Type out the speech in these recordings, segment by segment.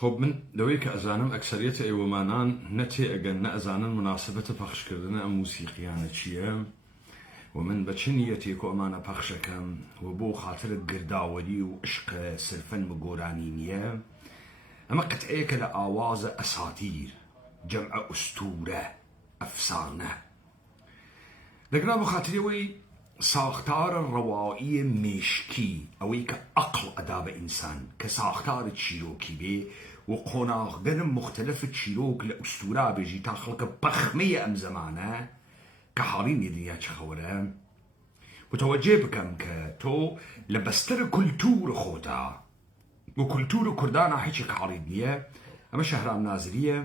خب من لەوەی کە ئەزانم ئەکسەریەتە ئێوەمانان نەتێ ئەگەن نە ئەزانن مناسبەتە پەخشکردنە ئەم موسیقیانە چییە و من بە چ نیەتێک و ئەمانە پەخشەکەم و بۆ خاترت گرداوەری و عشقە سرفەن و گۆرانی نییە. ئەمە قتعەیەکە لە ئاوازە ئەساتیر جەمعە ئوستورە ئەفسانە لەگرا بۆ خاترەوەی ساختارە ڕەوایی مێشکی ئەوەی کە عەقڵ ئەدا بە ئینسان کە ساختارە چیرۆکی بێ و قۆناغدەرم مختلفە چیرۆک لە ئوستورا بێژی تا خەڵکە پەخمەیە ئەم زەمانە کە حاڵینی دنیا چ خەورە متوجه بکەم کە تۆ لە بەستەرە کولتور خۆتا و کولتور کوردانە هیچێک حاڵید نییە. ئەمە شەهرام نازریە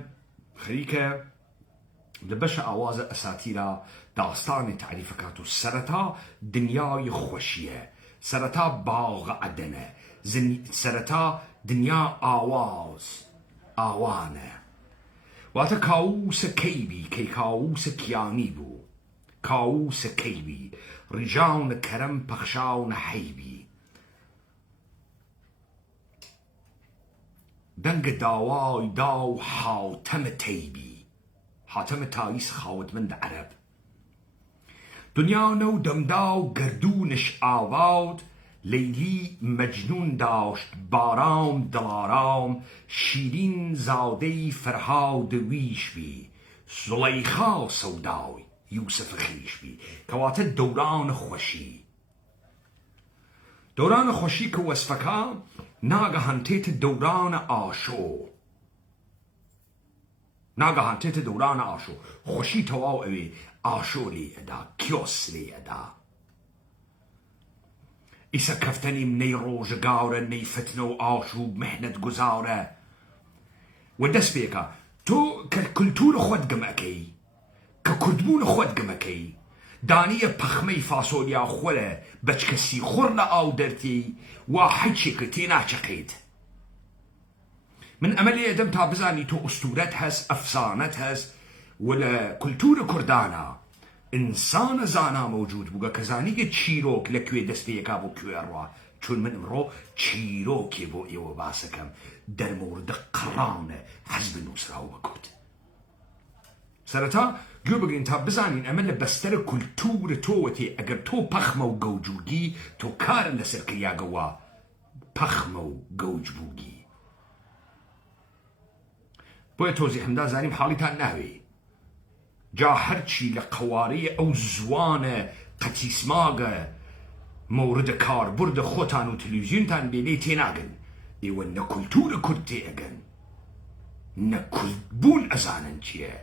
خەریکە لە بەشە ئاوازە ئەساتیرە داستانی تعریفەکات و سەرەتا دنیای خۆشیە، سەرەتا باغە عەدەنە، سەرەتا دنیا ئاواز ئاوانە واتە کاووسە کەیبی کەی کاووسە کیانی بوو کاووسە کەیبی ڕیژاونە کەرەم پەخشاونە حەیبی دەنگە داوای دا و حاتەمە تەیبی حاتەمە تاییس خاوەتمەندە عەرەب دنیا نەو دەمدا و گەردوونش ئاواد لەیلی مەجنون داشت بارام دڵارام شیرین زادەی فەرهاد ویشبی زوڵەیخا سەوداوی یوسف خیشبی کەواتە دەورانە خۆشی دەورانە خۆشی کە وەسفەکە ناگەهان تێتە دەورانە ئاشۆ ناگەهان تێتە دەورانە ئاشۆ خۆشی تەواو ئەوێ ئاشۆ لێ ئەدا کیۆس لێ ئەدا ئیسە کەفتەنی منەی ڕۆژە گاورە نەی فتنە و ئاشوب مەحنەت گوزارە و دەست پێکە تۆ کە کولتورە خۆت گەمەکەی کە کوردبوونە خۆت گەمەکەی دانیە پەخمەی فاسۆلیا خۆرە بەچکەسی خۆر لە ئاو دەرتی وا حەیچێکە تێ ناچەقێت. من ئەمە لێ ئەدەم تا بزانی تۆ ئوستورەت هەست ئەفسانەت هەست و لە کولتورە کوردانە ئینسانە زانا مەوجود بووگە کە زانیگە چیرۆک لەکوێ دەستپێکا بۆ کوێ ڕوا چون من ئەمڕۆ چیرۆکێ بۆ ئێوە باسەکەم دەرمەوردە قڕانە حەزب نووسراوە بەکوت. سەرەتا گوێ بگرین تا بزانین ئەمە لە بەستەرە کولتورە تۆوەتێ ئەگەر تۆ پەخمە و گەوجوگی تۆ کارن لەسەر کریاگەوە پەخمە و گەوجبووگی بۆیە تۆزی هەمدا زانیم حاڵیتان ناوێ جا هەرچی لە قەوارەیە ئەو زوانە قەتیسماگە مەوردە کاربوردە خۆتان و تەلەڤیزیۆنتان بێنێ تێناگەن ئێوە نە کولتورە کورد تێئەگەن نە کوردبوون ئەزانن چییە.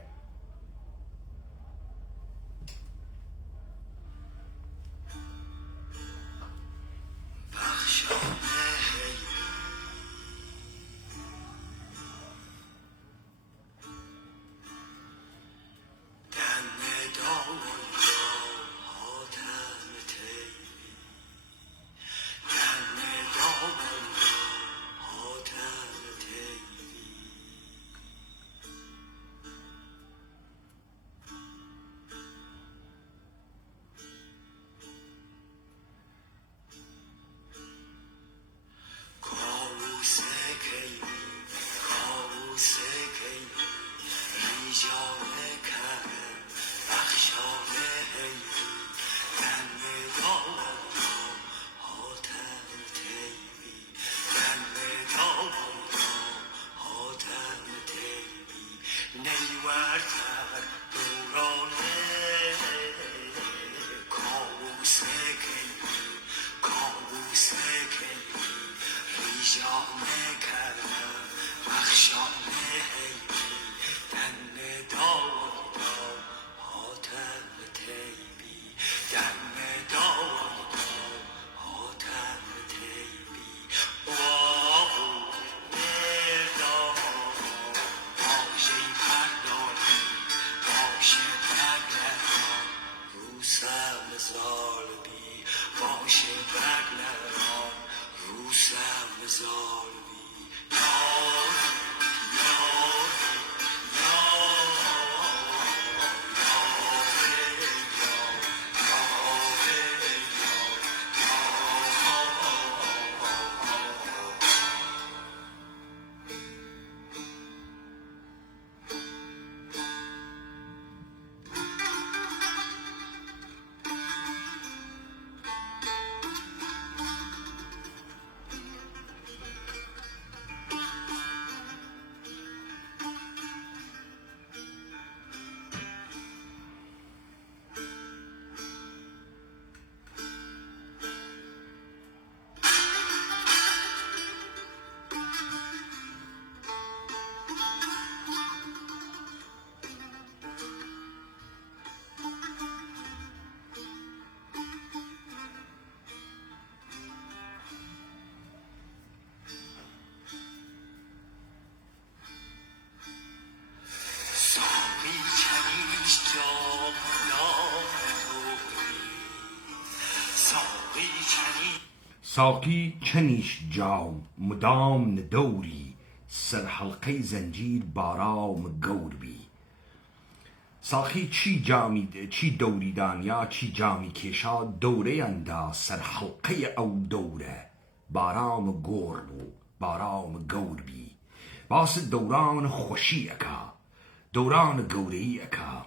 ساقی چنیش جام مدام ندوری سر حلقه زنجیر بارام گور بی. ساقی چی دوریدان یا چی جامی کشا دوره اندا سر حلقه او دوره بارام گور بو بارام گور بی. باس دوران خوشی اکا دوران گوری اکا.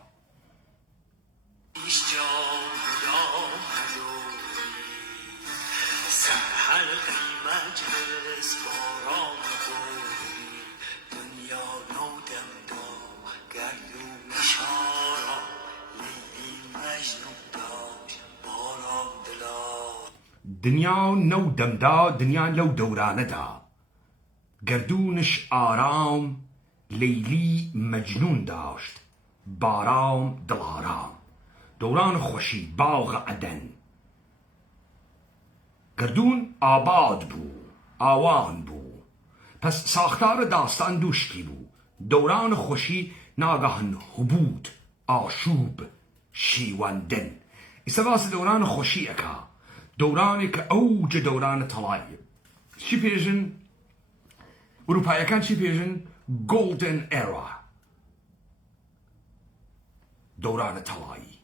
دنیا نو دمدا دنیا لو دورانه دا گردونش آرام لیلی مجنون داشت بارام دلارام. دوران خوشی باغ عدن گردون آباد بو آوان بو. پس ساختار داستان دوشتی بو. دوران خوشی ناگهان هبود آشوب شیواندن. استواس دوران خوشی اکا دورانی که اوج دوران طلایی چی پیژن؟ اروپایی کان چی پیژن؟ گولدن ایرا دوران طلایی.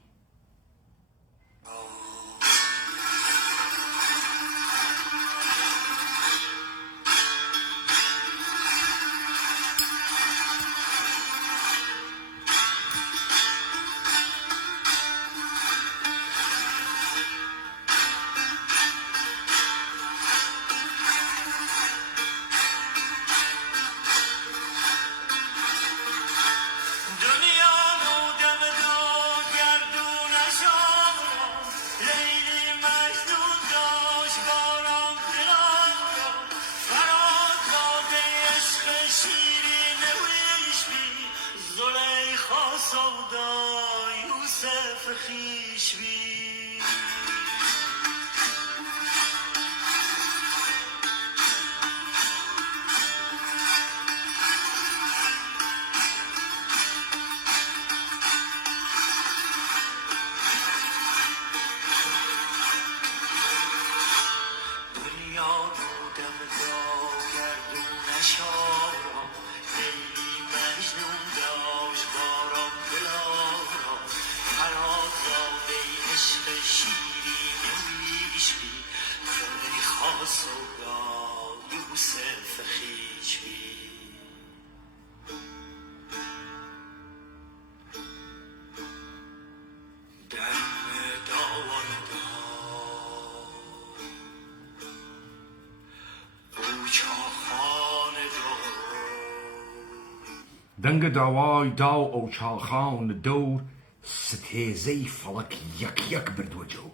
دنگ داوای داو او چاخان دور ستیزه فلک یک بردو جور.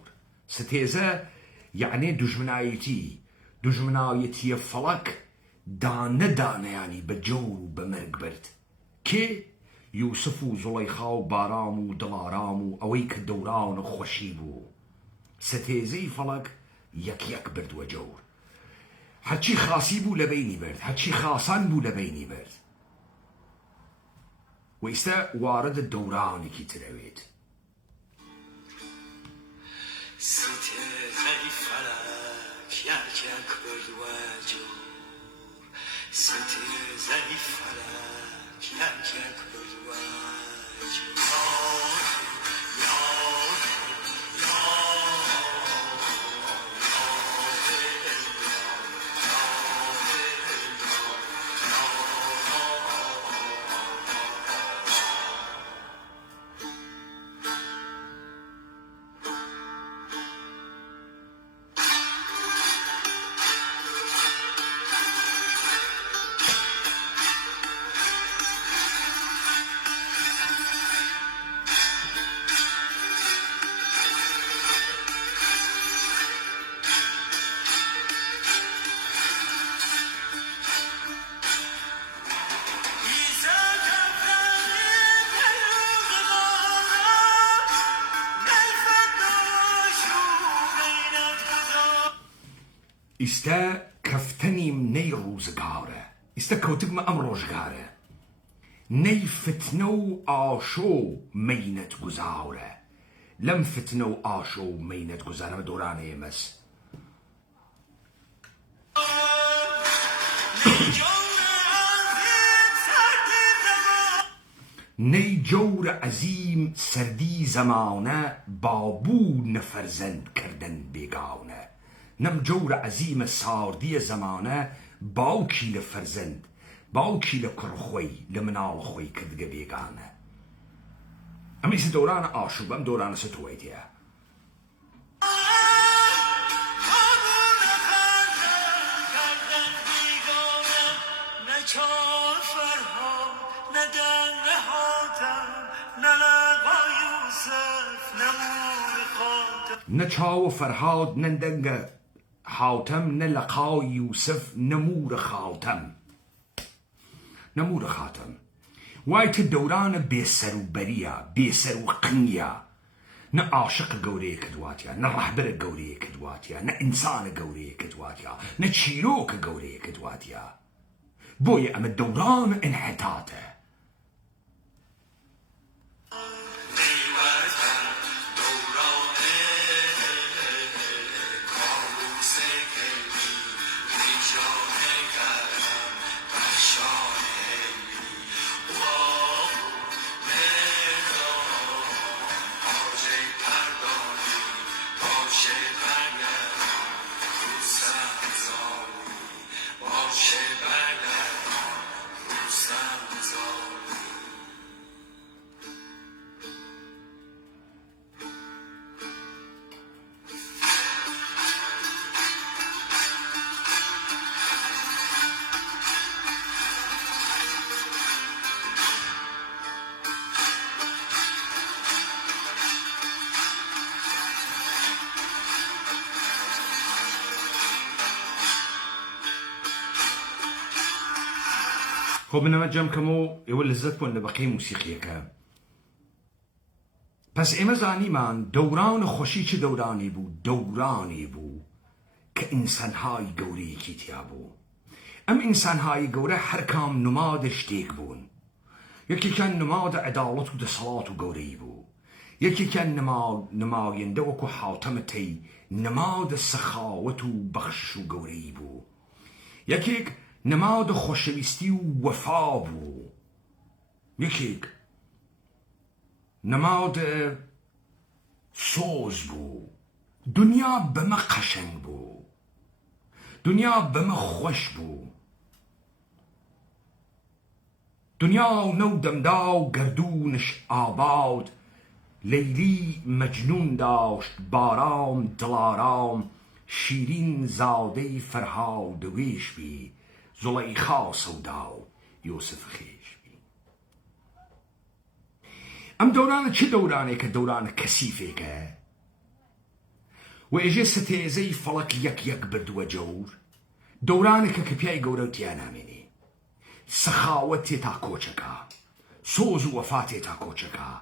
ستیزه یعنی دجمنایتی فلک دانه یعنی بجور و بمرگ برد که یوسف و زلیخا و بارام و دلارام و اوی که دوران خوشی بو. ستیزه فلک یک بردو جور. هرچی خاصی بو لبینی برد هرچی خاصان بو لبینی برد. وإستا وارد الدوران كي تراويت ستاره فلک یک بردواجو ستاره فلک یک بردواجو. استا كفتنيم ني روزگاره استا كوتقم ام روزگاره ني فتنو آشو مينت گزاره لم فتنو آشو مينت گزاره دوران يمس نی جور عظیم سردی زمانه با بو فرزند کردن بیگانه. نم جور عظیم ساردی زمانه باوکی لفرزند باوکی لکرخوی لمنال خوی کردگه بیگانه. امیس دوران آشوبم دوران ستویتیه. نچاو فرهاد نندنگ حاتم نلقا یوسف نمور خاتم. نمور خاتم وایت دوران بسر و بریا بسر و قنیا. نه عاشق گوری کدواتیا، نه رهبر گوری کدواتیا، نه انسان گوری کدواتیا، نه چیروک گوری کدواتیا. بوی ام دوران انحطاطه. خب بنما جام كمو يولي لذت بون لبقي موسيقية كا. پس اما زاني من دوران خوشي چه دوراني بو؟ دوراني بو که انسان هاي گوري كيتيا بو. ام انسان هاي گوره هر كام نمادش تيك بون. يكي كان نماد عدالت و دصلات و گوري بو. يكي كان نماینده وكو حاتمتي نماد سخاوت و بخشش و گوري بو. يكيك نماد خوشویستی و وفا بو. یکیک نماد سوز بو. دنیا بمه قشنگ بو. دنیا بمه خوش بو. دنیا نو دمداو گردونش آباد. لیلی مجنون داشت بارام دلارام. شیرین زاده فرهاد ویش بی. زلیخا سوداو یوسف خیش بی. ام دوران چه دورانه که دوران کسیفه که و اجه ستیزه فلک یک بردو جور. دورانه که کپیای گورو تیانامینی. سخاوت تا کوچکا سوز و وفات تا کوچکا.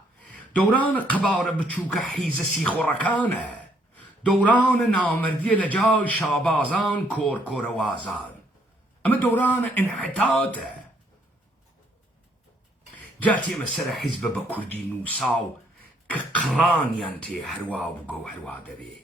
دوران قبار بچوک حیز سیخورکانه. دوران نامردی لجای شابازان کورکوروازان. اما دوران انحطاطه. جاتي مسر حزب بكردي نوساو كقران ينتي هروا وقو هروا دبي.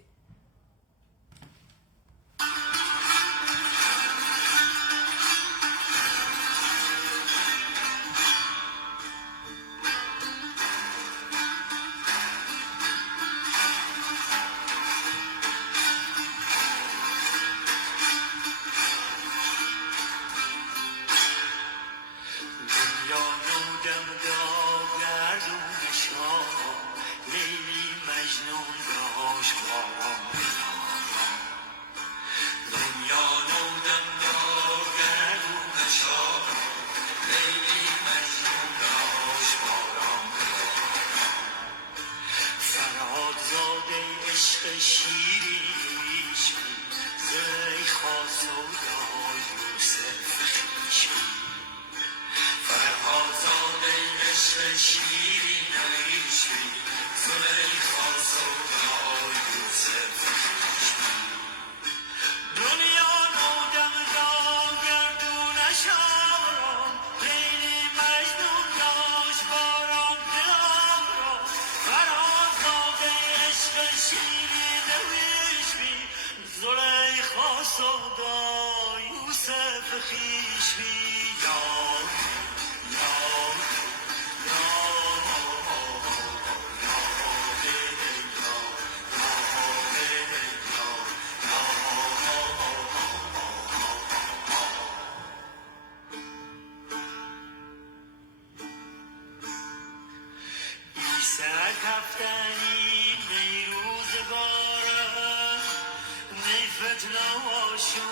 خویش بیدار کفتنی نیروزگاره نیفت نواشو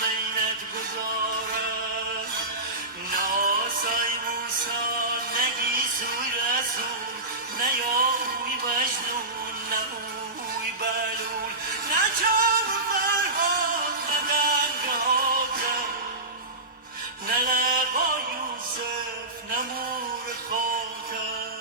مینت گذاره ناسای موسا نگی سوی رسول نیاوی مجنون نهوی بلول نجام فرهاد ندنگ حاکم نلقا یوسف نمور خاکم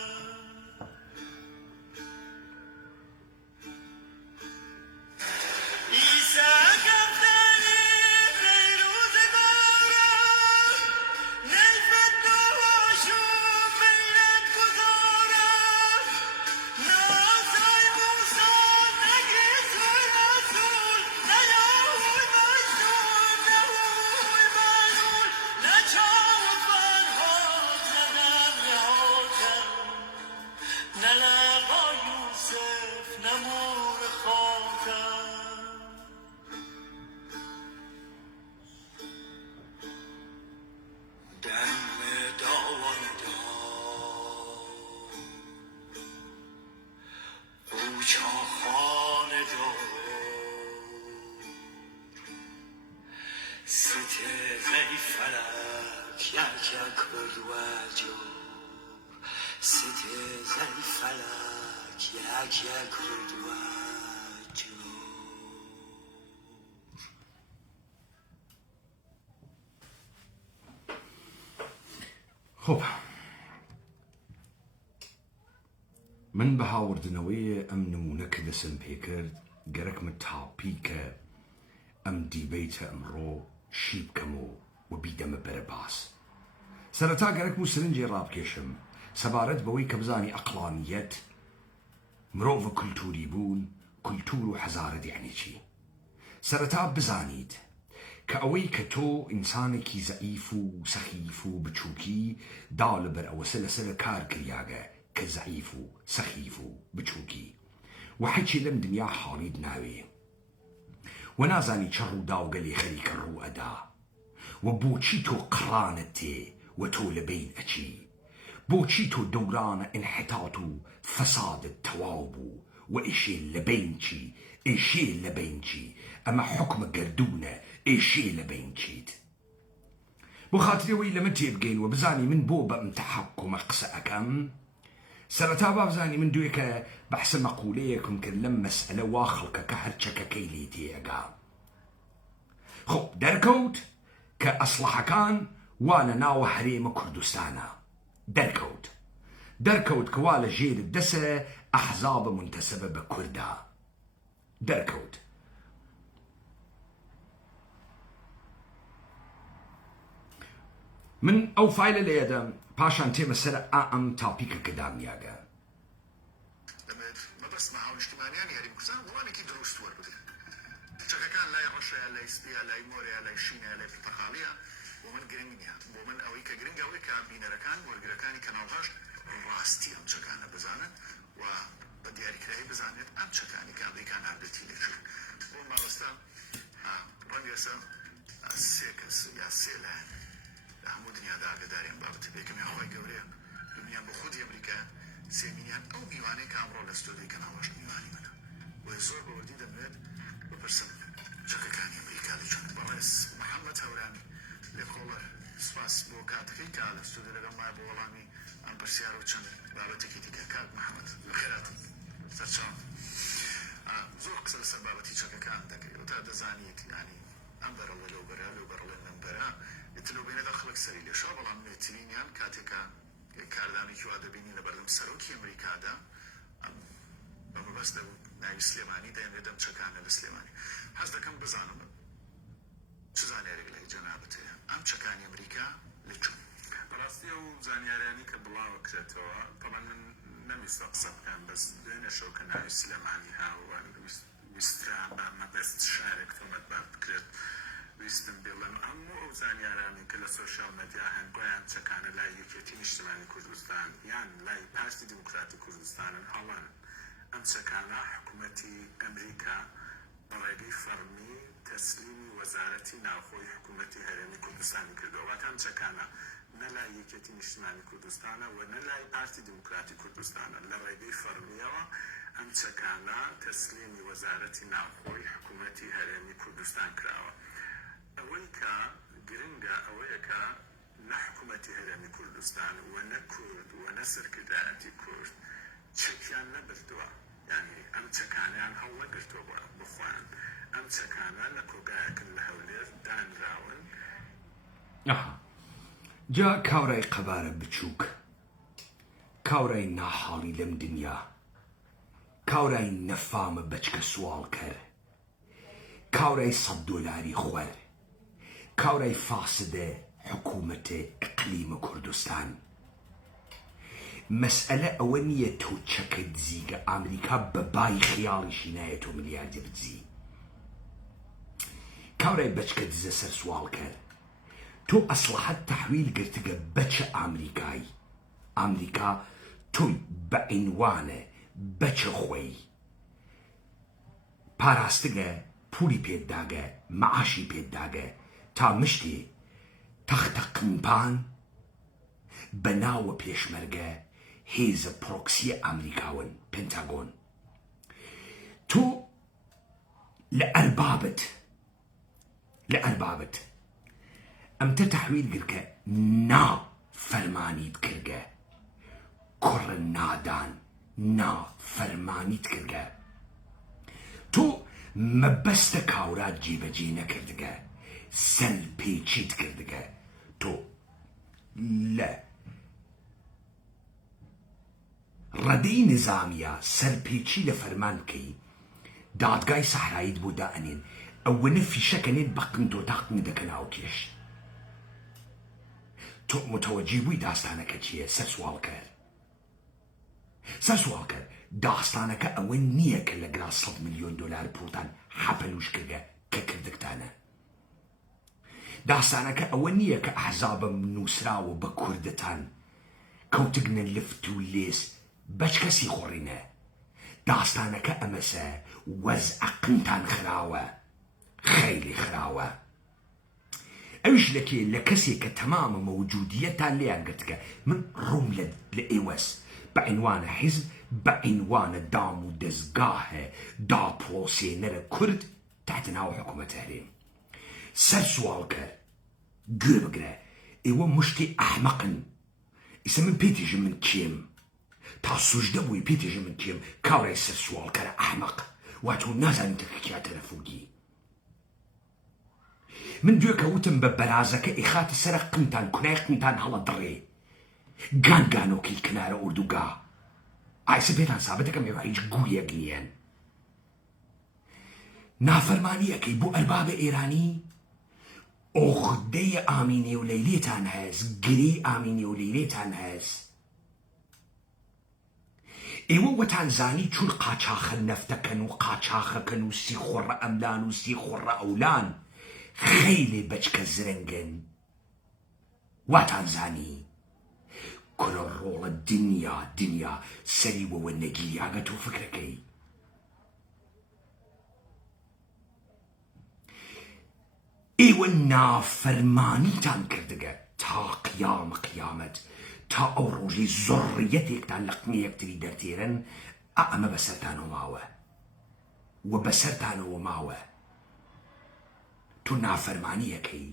خب من بەهاوردنەوەی ئەم نمونە کە دەسم پێ کرد گەرەکمە تاپیکە ئەم دیبەیتە ئەمڕۆ شی بکەم و بیدەمە بەرە باس. سەرەتا گەرەکم و سرنجێ ڕابکێشم سەبارەت بەوەی کە بزانی ئەقڵانیەت مرۆڤ کولتوری بوون، کولتور و حەزارەت یعنی چی. سەرەتا بزانیت کە ئەوەی کە تۆ ئینسانێکی زەعیف و سەخیف و بچووکی دا لەبەر ئەوەسە لەسەر کار کریاگە کە زەعیف و سەخیف و بچووکی و حەچی لەم دنیا حاڵیت ناوێ و نازانی چەڕ و داوگەلی خەریکە ڕوو ئەدا و بۆچی تۆ قڕانت تێ و تۆ لەبین ئەچی، بۆچی تۆ دەورانە ئینحیتات و فەسادت تەواو بوو و ئیشێ لەبین چی، ئیشێ لەبین چی، ئەمە حکمە گەردوونە ئیشێ لەبین چیت. بۆ خاترەوەی لە من تێبگەین و بزانی من بۆ بە ئەم تەحەکومە قسە ئەەکەم، سەرەتا با بزانی من دوێکە بەحسە مەقولەیەکم کرد لەم مەسئلە وا خەڵکەکە هەر چەکەکەی لێ تێگا. خۆ دەرکەوت کە ئەسلحەکان وا لە ناوە هەرێمە کوردستانە، دەرکەوت کە وا لە ژێرت دەسە ئەحزابە منتەسەبە بە کووردا، دەرکەوت. من ئەو فایلە لێدەم پاشان تێمە سەر ئەم تاپیکە کە دامنیاگە. مەبەست مەهاونیشتیمانیان یاری کوردستان وڵامێکی دروست وەربگرن. چەکەکان لای ڕەشەیە، لای سپیە، لای مۆرەیە، لای شینە، لای پرتەقاڵیە. بۆ من گرنگ نییە. بۆ من ئەوەی کە گرنگە ئەوەی کە بینەرەکان وەرگرەکانی کەناڵڕەش ڕاستی ئەم چەکانە بزانن و بە دیاریکراوی بزانێت ئەم چەکانی کە ئەمریکا ناردەتی لێچوون. بۆ ماوەستا ڕەنگەسە سێ کەس یا سێ لایەن لە هەموو دنیادا ئاگاداریان بابەتە بێکەمی هەوای گەورەیە دنیان بۆ خودی ئەمریکا سێمینیان ئەو میوانەی کە ئەمڕۆ لە ستۆدیۆی کەناڵڕەش میوانی منە و زۆر بەوردی دەمەوێت بپرسم چەکەکانی ئەمریکا لەچۆن. بەڕێز محەممەد هەورانی لێکۆڵەر سوپاس بۆ کاتەکەی کە لە ستۆدیۆ لەگەڵ مایە بۆ وەڵامی ئەم پرسیارە و چەند بابەتێکی دیکە. کاک محەممەد بەخێراتی سەرچاوم. زۆر قسە لەسەر بابەتی چەکەکان دەکرێت و تا دەزانیت ینی ئەم بەرەڵە لەو بەرە لەو بەرەڵێن لەم بەرە لەبینێدا خەڵک سەری لێشا، بەڵام نوێترینیان کاتێکە کاردانێکی وا دەبینی لە بەردەم سەرۆکی ئەمریکادا بە مەبەست لە ناوی سلێمانی دەیانێت ئەم چەکانە لە سلێمانی. حەز دەکەم بزانم چ زانیارێک لای جەنابەت هەیە ئەم چەکانی ئەمریکا لەچۆن؟ بەڕاستی ئەو زانیاریانی کە بڵاوە کرێتەوە بەڵام من نەویستە قسە بکەم، بەس دوێنێ شەو کە ناوی سلێمانی هاوە ویسترا بە مەبەست شارێک تۆمەتبار بکرێت ویستم بڵێم هەموو ئەو زانیارانی کە لە سۆشیال مێدیا هەن گویان چەکانە لای یەکێتی نیشتیمانی کوردستان یان لای پارتی دیموکراتی کوردستانن هەڵەن ئەم چەکانە حکوومەتی ئەمریکا بە ڕێگەی فەرمی تەسلیمی وەزارەتی ناوخۆی حکوومەتی هەرێمی کوردستانی کردەوە واتە ئەم چەکانە نە لای یەکێتی نیشتیمانی کوردستانە و نە لای پارتی دیموکراتی کوردستانە لە ڕێگەی فەرمیەوە ئەم چەکانە تەسلیمی وەزارەتی ناوخۆی حکوومەتی هەرێمی کوردستان کراوە ئەوەی کە گرنگە ئەوەیە کە نە حکوومەتی هەرێمی کوردستان و نە کورد و نە سەرکردایەتی کورد چەکیان نەبردووە یعنی ئەم چەکانیان هەڵ نەگرتووە بخوان ئەم چەکانە لە کۆگایەکن لە هەولێر دانراون جا کاورای قەبارە بچووک کاورای ناحاڵی لەم دنیا کاورای نەفامە بەچکە سوال کرد کاورای $100 خوەر کاورای فاسدە حکوومەتە ئەقلیمە کوردستان مەسئلە ئەوە نییە تۆ چەکە دزیگە ئامریکا بە بای خیاڵیشی نایە تۆ ملیاردێ بدزی کاورای بەچکە دزە سەر سوال کرد تۆ ئەسلحەت تەحویل گرتگە بەچە ئامریکایی ئامریکا تۆی بە عینوانە بەچە خۆی پاراستگە پولی پێدداگە مەعاشی پێدداگە تا مشتێ تەختە قمپان بە ناوە پێشمەرگە هێزە پرۆکسیە ئەمریکاون پێنتاگۆن تۆ لە ئەربابت ئەمتە تەحویل گرکە نا فەرمانیت کردگە کوڕ نادان نا فەرمانیت کردگە تۆ مەبەستە کاورات جێبەجێ نەکردگە سەل پێچیت کردگە تۆ لە ڕەدەی نظامیە سەرپێچی لە فەرمان بکەی دادگای سەحراییت بۆ دائەنێن ئەوەنە فیشەکەنێت بە قنگ تۆ تا قنگ دەکەن ئاو کێش تۆ متەوەجی بووی داستانەکە چییە سەر سوال کرد داستانەکە ئەوە نییە کە لەگرا $100 ملیۆن پوڵتان حەپەلوش کردگە کە کردگتانە داستانەکە ئەوە نییە کە ئەحزابە نووسراوە بە کوردتان کەوتگنە لفت و لێس بەچ کەسی خۆڕینە داستانەکە ئەمەسە وەزع قنتان خراوە خەیلی خراوە ئەویش لەکێ لە کەسێک کە تەمامە مەوجودیەتان لێیان گرتکە من ڕووم لە ئێوەس بە عینوانە حیزب بە عینوانە دام و دەستگاهە داپۆسێنەرە کورد تحت ناو حکوومەت هەرێم سەر سوال کرد گوێ بگرە ئێوە مشتی ئەحمەقن ئیسە من پێتێژم من کێم تا سوژدە بووی پێتێژم من کێم کاورای سەر سوال کەرە ئەحمەق واتۆ نازانین تەکەکیا تەرەفوگی من دوێ کەوتم بە بەرازەکە ئیخاتە سەرە قنتان کونای قنتان هەڵە دڕێ گانگانۆکی کنارە ئوردوگا ئایسە پێتان سابەتەکەم ئێوە هیچ گوویەک نیەن نافەرمانیەکەی بۆ ئەربابە ئێرانی ئۆخدەی ئامینێ و لەیلێتان هەست گری ئامینێ و لەیلێتان هەست ئێوە وەتان زانی چون قاچاخە نەفتەکەن و قاچاخەکەن و سی خۆڕە ئەملان و سی خۆڕە ئەولان خەیلێ بەچکە زرنگن واتان زانی کورە ڕۆڵە دنیا سەری وەوە نەگیریاگە تۆ فکرەکەی ئێوە نافەرمانیتان کردگە تا قیامەت تا ئەو ڕۆژی زۆڕیەتێکتان لە قنی یەکتری دەرتێرن ئەمە بەسەرتانەوە ماوە و بەسەرتانەوە ماوە تۆ نافەرمانیەکەی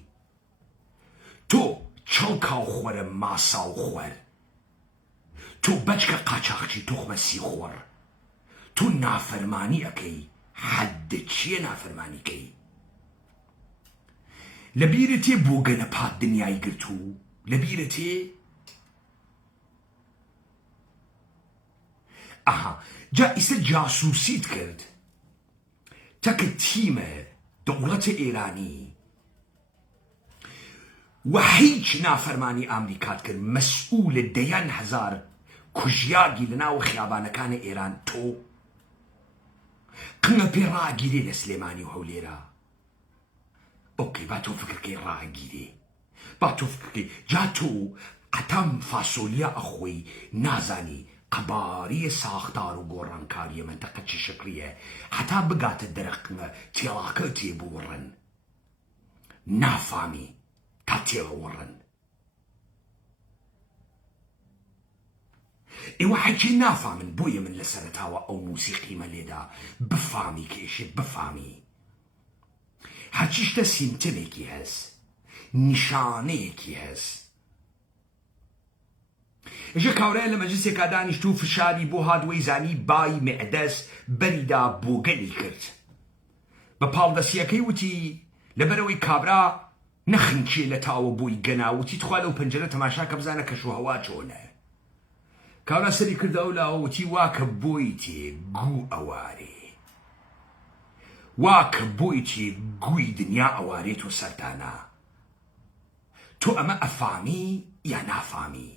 تۆ چڵکاو خۆرە ماساو خۆر تۆ بەچکە قاچاقچی تۆخمە سی خۆر تۆ نافەرمانیەکەی حەدە چییە نافەرمانیکەی لەبیرتێ بۆ گەنە پات دنیای گرتو لەبیرتێ ئەها جا ئیسە جاسووسیت کرد تەکە تیمە دەوڵەتە ئێرانی و هیچ نافەرمانی ئامریکات کرد مەسئولە دەیان هەزار کوژیاگی لە ناو خیابانەکانە ئێران تۆ قنگە پێ ڕاگیرێ لە سلێمانی و هەولێرە اوكي با تۆ فکرکەی ڕاگیرێ با تۆ فکرکەی جا تۆ قەتام فاسۆلیا ئەخۆی نازانی قەبارەی ساختار و گۆڕانکاریە منتەقە چی شکلیە هەتا بگاتە دەرەقمە تێڵاکە تێبوەڕن نافامی تا تێڵەوەڕن ئێوە حەکی نافامن بۆیە من لە سەرەتاوە ئەو موسیقیمە لێدا بفامی کێشێ بفامی هەرچی شتە سیمتمێکی هەست نیشانەیەکی هەست ئێژە کاورایە لە مەجلیسێکا دانیشت و فشاری بۆ هاتووەی زانی بای مێعدەس بەریدا بۆگەلی کرد بە پاڵدەستیەکەی وتی لەبەرەوەی کابرا نەخنکێ لە تاوە بۆی گەنا وتی تخوا لەو پەنجەرە تەماشاکە بزانە کەشوهەوا چۆنە کاورا سەری کردە ئەو لاوە وتی واکە بۆی تێ گوو ئەوارێ واکە بۆی تێ گووی دنیا ئەوارێت و سەردانە تۆ ئەمە ئەفامی یا نافامی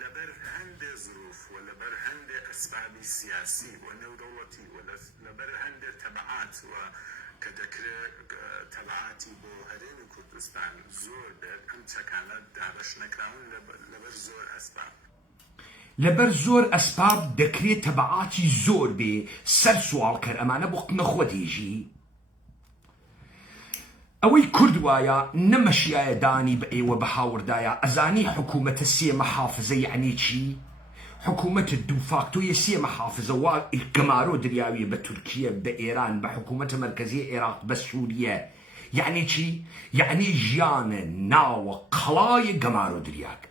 لەبەر هەندێ ظروف و لەبەر هەندێ ئەسبابی سیاسی و نێودەوڵەتی و لەبەر هەندێ تەبعات و کە دەکرێت تەبعاتی بۆ هەرێمی کوردستان زۆر بێت ئەم چەکانە دابەش نەکراون لەبەر زۆر ئەسباب لەبەر زۆر ئەسباب دەکرێت تەبعاتی زۆر بێ سەر سوالکەر ئەمانە بۆ قمە دێژی ئەوەی کورد وایە نەمەشیایە دانی بە ئێوە بە هاوردایە ئەزانی حکوومەتە سێ مەحافزە یعنی چی؟ حکوومەتە دوو فاکتۆیە سێ مەحافزە وا گەمارۆ دریاویە بە تورکیە بە ئێران بە حکوومەتە مەرکەزی عێراق بە سووریە یعنی چی؟ یعنی ژیانە ناوە قەڵای گەمارۆ دریاک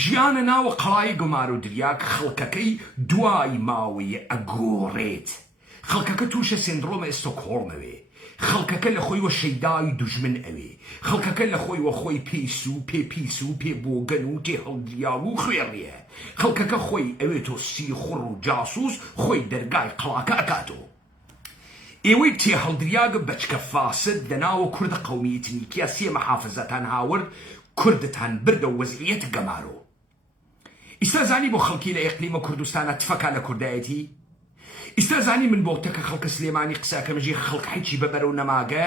ژیانە ناوە قەڵای گەمارۆ دریاک خەڵکەکەی دوای ماوەیە ئەگۆڕێت خەڵکەکە تووشە سێندرۆمە ئێستۆکهۆڵمەوێ خەڵکەکە لە خۆی وە شەیدای دوژمن ئەوێ خەڵکەکە لە خۆی وە خۆی پێیس و پێ پیس و پێ بۆگەن و تێ هەڵدریا و خوێڕیە خەڵکەکە خۆی ئەوێتۆ سیخوڕ و جاسووس خۆی دەرگای قەڵاکە ئەکاتەوە ئێوەی تێ هەڵدریاگە بەچکە فاسد لەناوە کوردە قەومی ئتنیکیە سێ مەحافزەتان هاورد کوردتان بردە وەزعیەتە گەمارۆ ئیستا زانی بۆ خەڵکی لە ئیقلیمە کوردستانە تفەکە لە کوردایەتی ئیستا زانی من بۆ تەکە خەڵکە سلێمانی قساکەمەژی خەڵک حیچی بەبەرەو نەماگە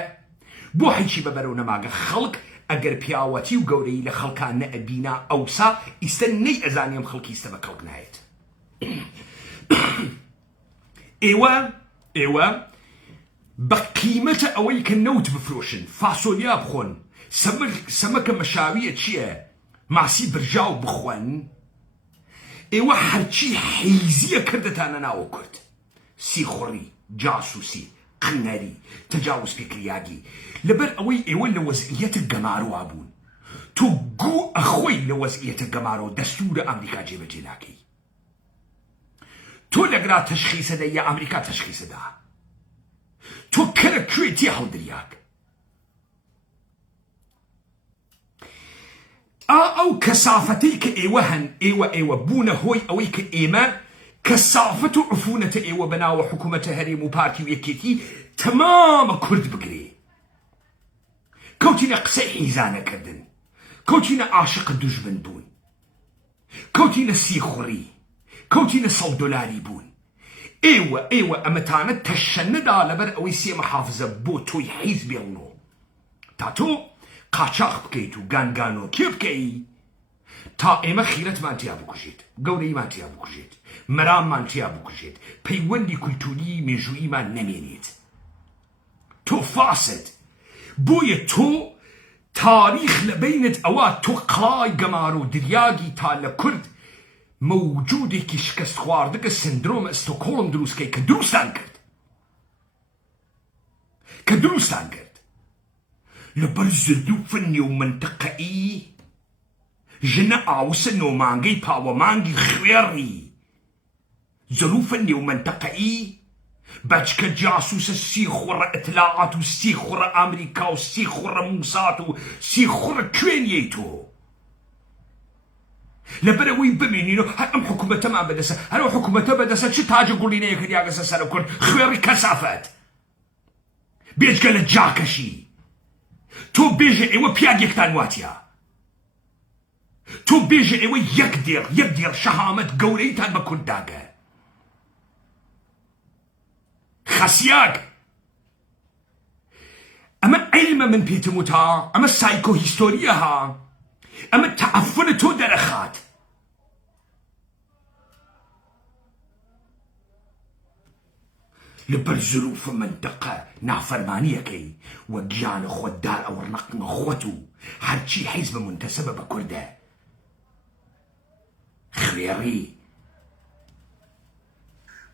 بۆ حیچی بەبەرەو نەماگە خەڵک ئەگەر پیاوەتی و گەورەی لە خەڵکان نەئەبینا ئەوسا ئیستا نەی ئەزانیم خەڵکی ئیستا بە کەڵک نایێت ئێوە بە قیمەتە ئەوەی کە نەوت بفرۆشن فاسۆلیا بخۆن سەمەکە مەشاویە چییە ماسی برژاو بخۆن ئێوە هەرچی حیزیە کردتانە ناوە کورد سیخوڕی جاسووسی قنەری تەجاوز پێکریاگی لەبەر ئەوەی ئێوە لە وەزعیەتە گەمارۆوا بوون تۆ گوو ئەخۆی لە وەزعیەتە گەمارۆ دەستورە ئەمریکا جێبەجێ ناکەی تۆ لەگرا تەشخیسەدە یا ئەمریکا تەشخیسەدا تۆ کەرە کوێتی هەڵدریاک ئەو کەسافەتەی کە ئێوە هەن ئێوە بوونە هۆی ئەوەی کە ئێمە کەسافەت و عفونەتە ئێوە بەناوە حکوومەتە هەرێم و پارتی و یەکێتی تەمامە کورد بگرێ کەوتینە قسەی حیزانەکردن کەوتینە عاشق دوژمن بوون کەوتینە سیخوڕی کەوتینە $100 بوون ئێوە ئەمەتانە تەشەنەدا لەبەر ئەوەی سێ مەحافزە بۆ تۆی حیز بێڵنۆ تا تۆ قاچاق بکەیت و گانگانۆ کێ بکەی تا ئێمە خیرەتمان تیا بکوژێت گەورەیمان تیا بکوژێت مەراممان تیا بکوژێت پەیوەندی کولتوری مێژوویمان نەمێنێت تۆ فاسد بۆیە تۆ تاریخ لە بینت ئەوە تۆ قڵای گەمار و دریاگی تا لە کورد مەوجودێکی شکست خواردەکە سندرۆمە ئستۆکهۆڵم دروستکەی کە دروستان کرد لەبەر زردوفە نێو منتەقەئی ژنە ئاوسە نۆمانگەی پاوەمانگی خوێڕی زەلوفە نێو منتەقەئی بەچکە جاسووسە سیخوڕە ئەتلاعات و سیخوڕە ئەمریکا و سیخوڕە موسات و سیخوڕە کوێنیەی تۆ لەبەرەوەی ببینینەوە هەر ئەم حکوومەتەمان بەدەسە هەرەوە حکوومەتە بەدەسە چ تاجە گوڵینەیە کردیاگەسە سەرە کورد خوێڕی کەسافەت بێجگە لە جاکەشی تۆ بێژە ئێوە پیاگێکتان واتیە تۆ بێژە ئێوە یەک دێر شەهامەت گەورەیتان بە کوردداگە خەسیاک أما علم من بيتموتا أما سايكو هيستوريها أما تعفن تو درخات لبر ظروف منطقة نافرمانية كي وجيان خودار أو رنق خوتو هرچي حزب منتسب بكرده خيري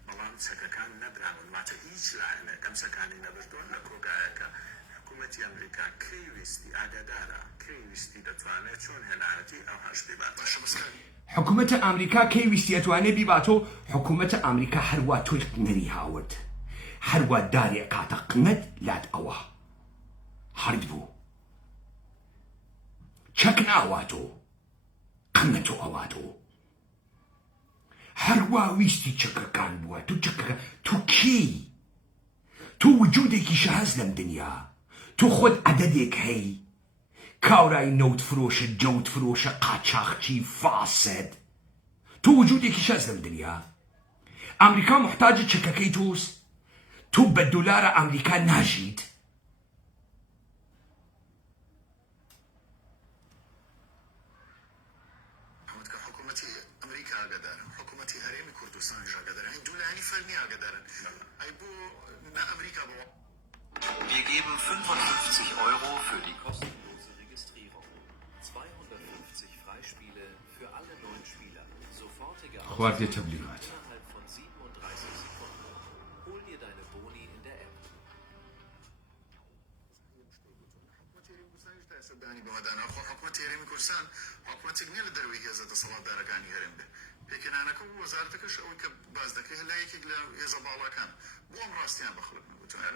بەڵام چەکەکان نەدراون ماچە هیچ لایەنە ئەم چەکانی نەبردووە لە کۆگایەکە حکوومەتی ئەمریکا کەی ویستی ئاگادارە کەی ویستی دەتوانێت چۆن هێنایەتی ئەو هەش بێبات باشە مسکاری حکوومەتە ئەمریکا کەی ویستیەتوانێ بیباتۆ حکوومەتە ئەمریکا هەروە تۆی قنەری هاورد هەروە دارێ کاتە قنەت لات ئەوە هەرد بوو چەک ناواتۆ قنەتۆ ئەواتۆ هەروە ویستی چەکەکان بووە تو چەکەکە تو کی تو وجودێکیشە هەست لەم دنیا تو خۆت عەدەدێک هەی کاورای نەوت فرۆشە جەوت فرۆشە قاچاقچی فاسد تو وجودێکیشە هەست لەم دنیا ئەمریکا محتاجە چەکەکەی توست تو بە دولارە ئەمریکا ناژیت حکوومەتی ئەمریکا ئاگادارن حکوومەتی هەرێمی کوردستانیش ئاگادارن دوو لایانی فەرمی ئاگادارن ئەی بۆ نە ئەمریکا بۆ Wir geben 55 € für die kostenlose Registrierung. 250 Freispiele für alle neuen Spieler. Sofortige خواردی تبلیغات innerhalb von 37 Sekunden. Hol dir deine Boni in der App. حکوومەتی هەرێمی کوردستانیش تا ئێستا دانی بەمەدانا خۆ حکوومەتی هەرێمی کوردستان حکوومەتێک نییە لە دەروی هێزە دەسەڵاتدارەکانی هەرێم بێ پێکەنانەکە و وەزارەتەکەش ئەوەی کە باز دەکەی هەلایەکێک لە هێزە باڵەکان بۆ ئەم ڕاستیان بەخڵک نەگوتوان